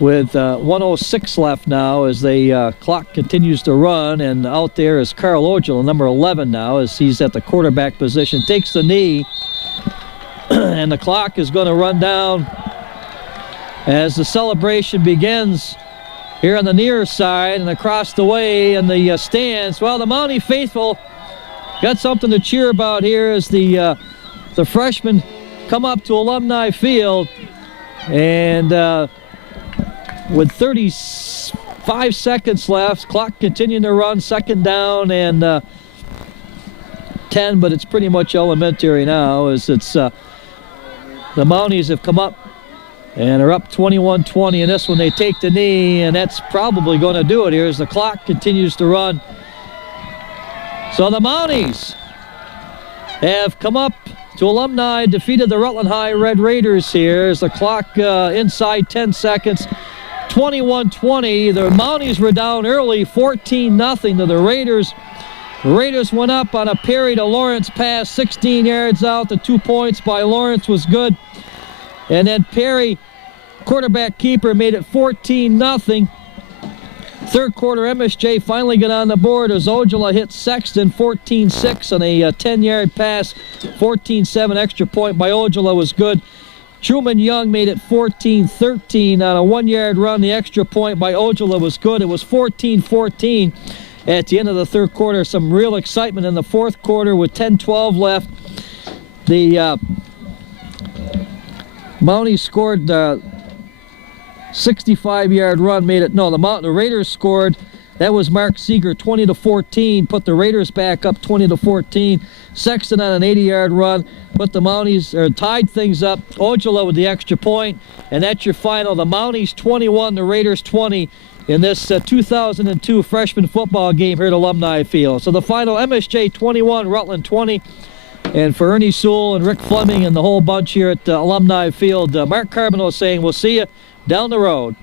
with 1:06 left now as the clock continues to run. And out there is Carl Ojala, number 11 now, as he's at the quarterback position, takes the knee. And the clock is going to run down as the celebration begins here on the near side and across the way in the stands. Well, the Mountie faithful got something to cheer about here as the freshmen come up to Alumni Field, and with 35 seconds left, clock continuing to run, 2nd down and 10, but it's pretty much elementary now as it's the Mounties have come up and are up 21-20 in this one. They take the knee, and that's probably going to do it here as the clock continues to run. So the Mounties have come up to Alumni, defeated the Rutland High Red Raiders here as the clock inside 10 seconds, 21-20. The Mounties were down early, 14-0 to the Raiders. The Raiders went up on a Perry to Lawrence pass, 16 yards out. The 2 points by Lawrence was good. And then Perry, quarterback keeper, made it 14-0. Third quarter, MSJ finally got on the board as Ojala hit Sexton, 14-6 on a 10-yard pass. 14-7 extra point by Ojala was good. Truman Young made it 14-13 on a 1-yard run. The extra point by Ojala was good. It was 14-14 at the end of the third quarter. Some real excitement in the fourth quarter with 10-12 left. The Mounties scored 65-yard run, made it, no, the Raiders scored. That was Mark Seeger, 20-14, put the Raiders back up 20-14. Sexton on an 80-yard run, put the Mounties, or tied things up. Ojala with the extra point, and that's your final. The Mounties 21, the Raiders 20 in this 2002 freshman football game here at Alumni Field. So the final, MSJ 21, Rutland 20. And for Ernie Sule and Rick Fleming and the whole bunch here at Alumni Field, Mark Carboneau saying we'll see you down the road.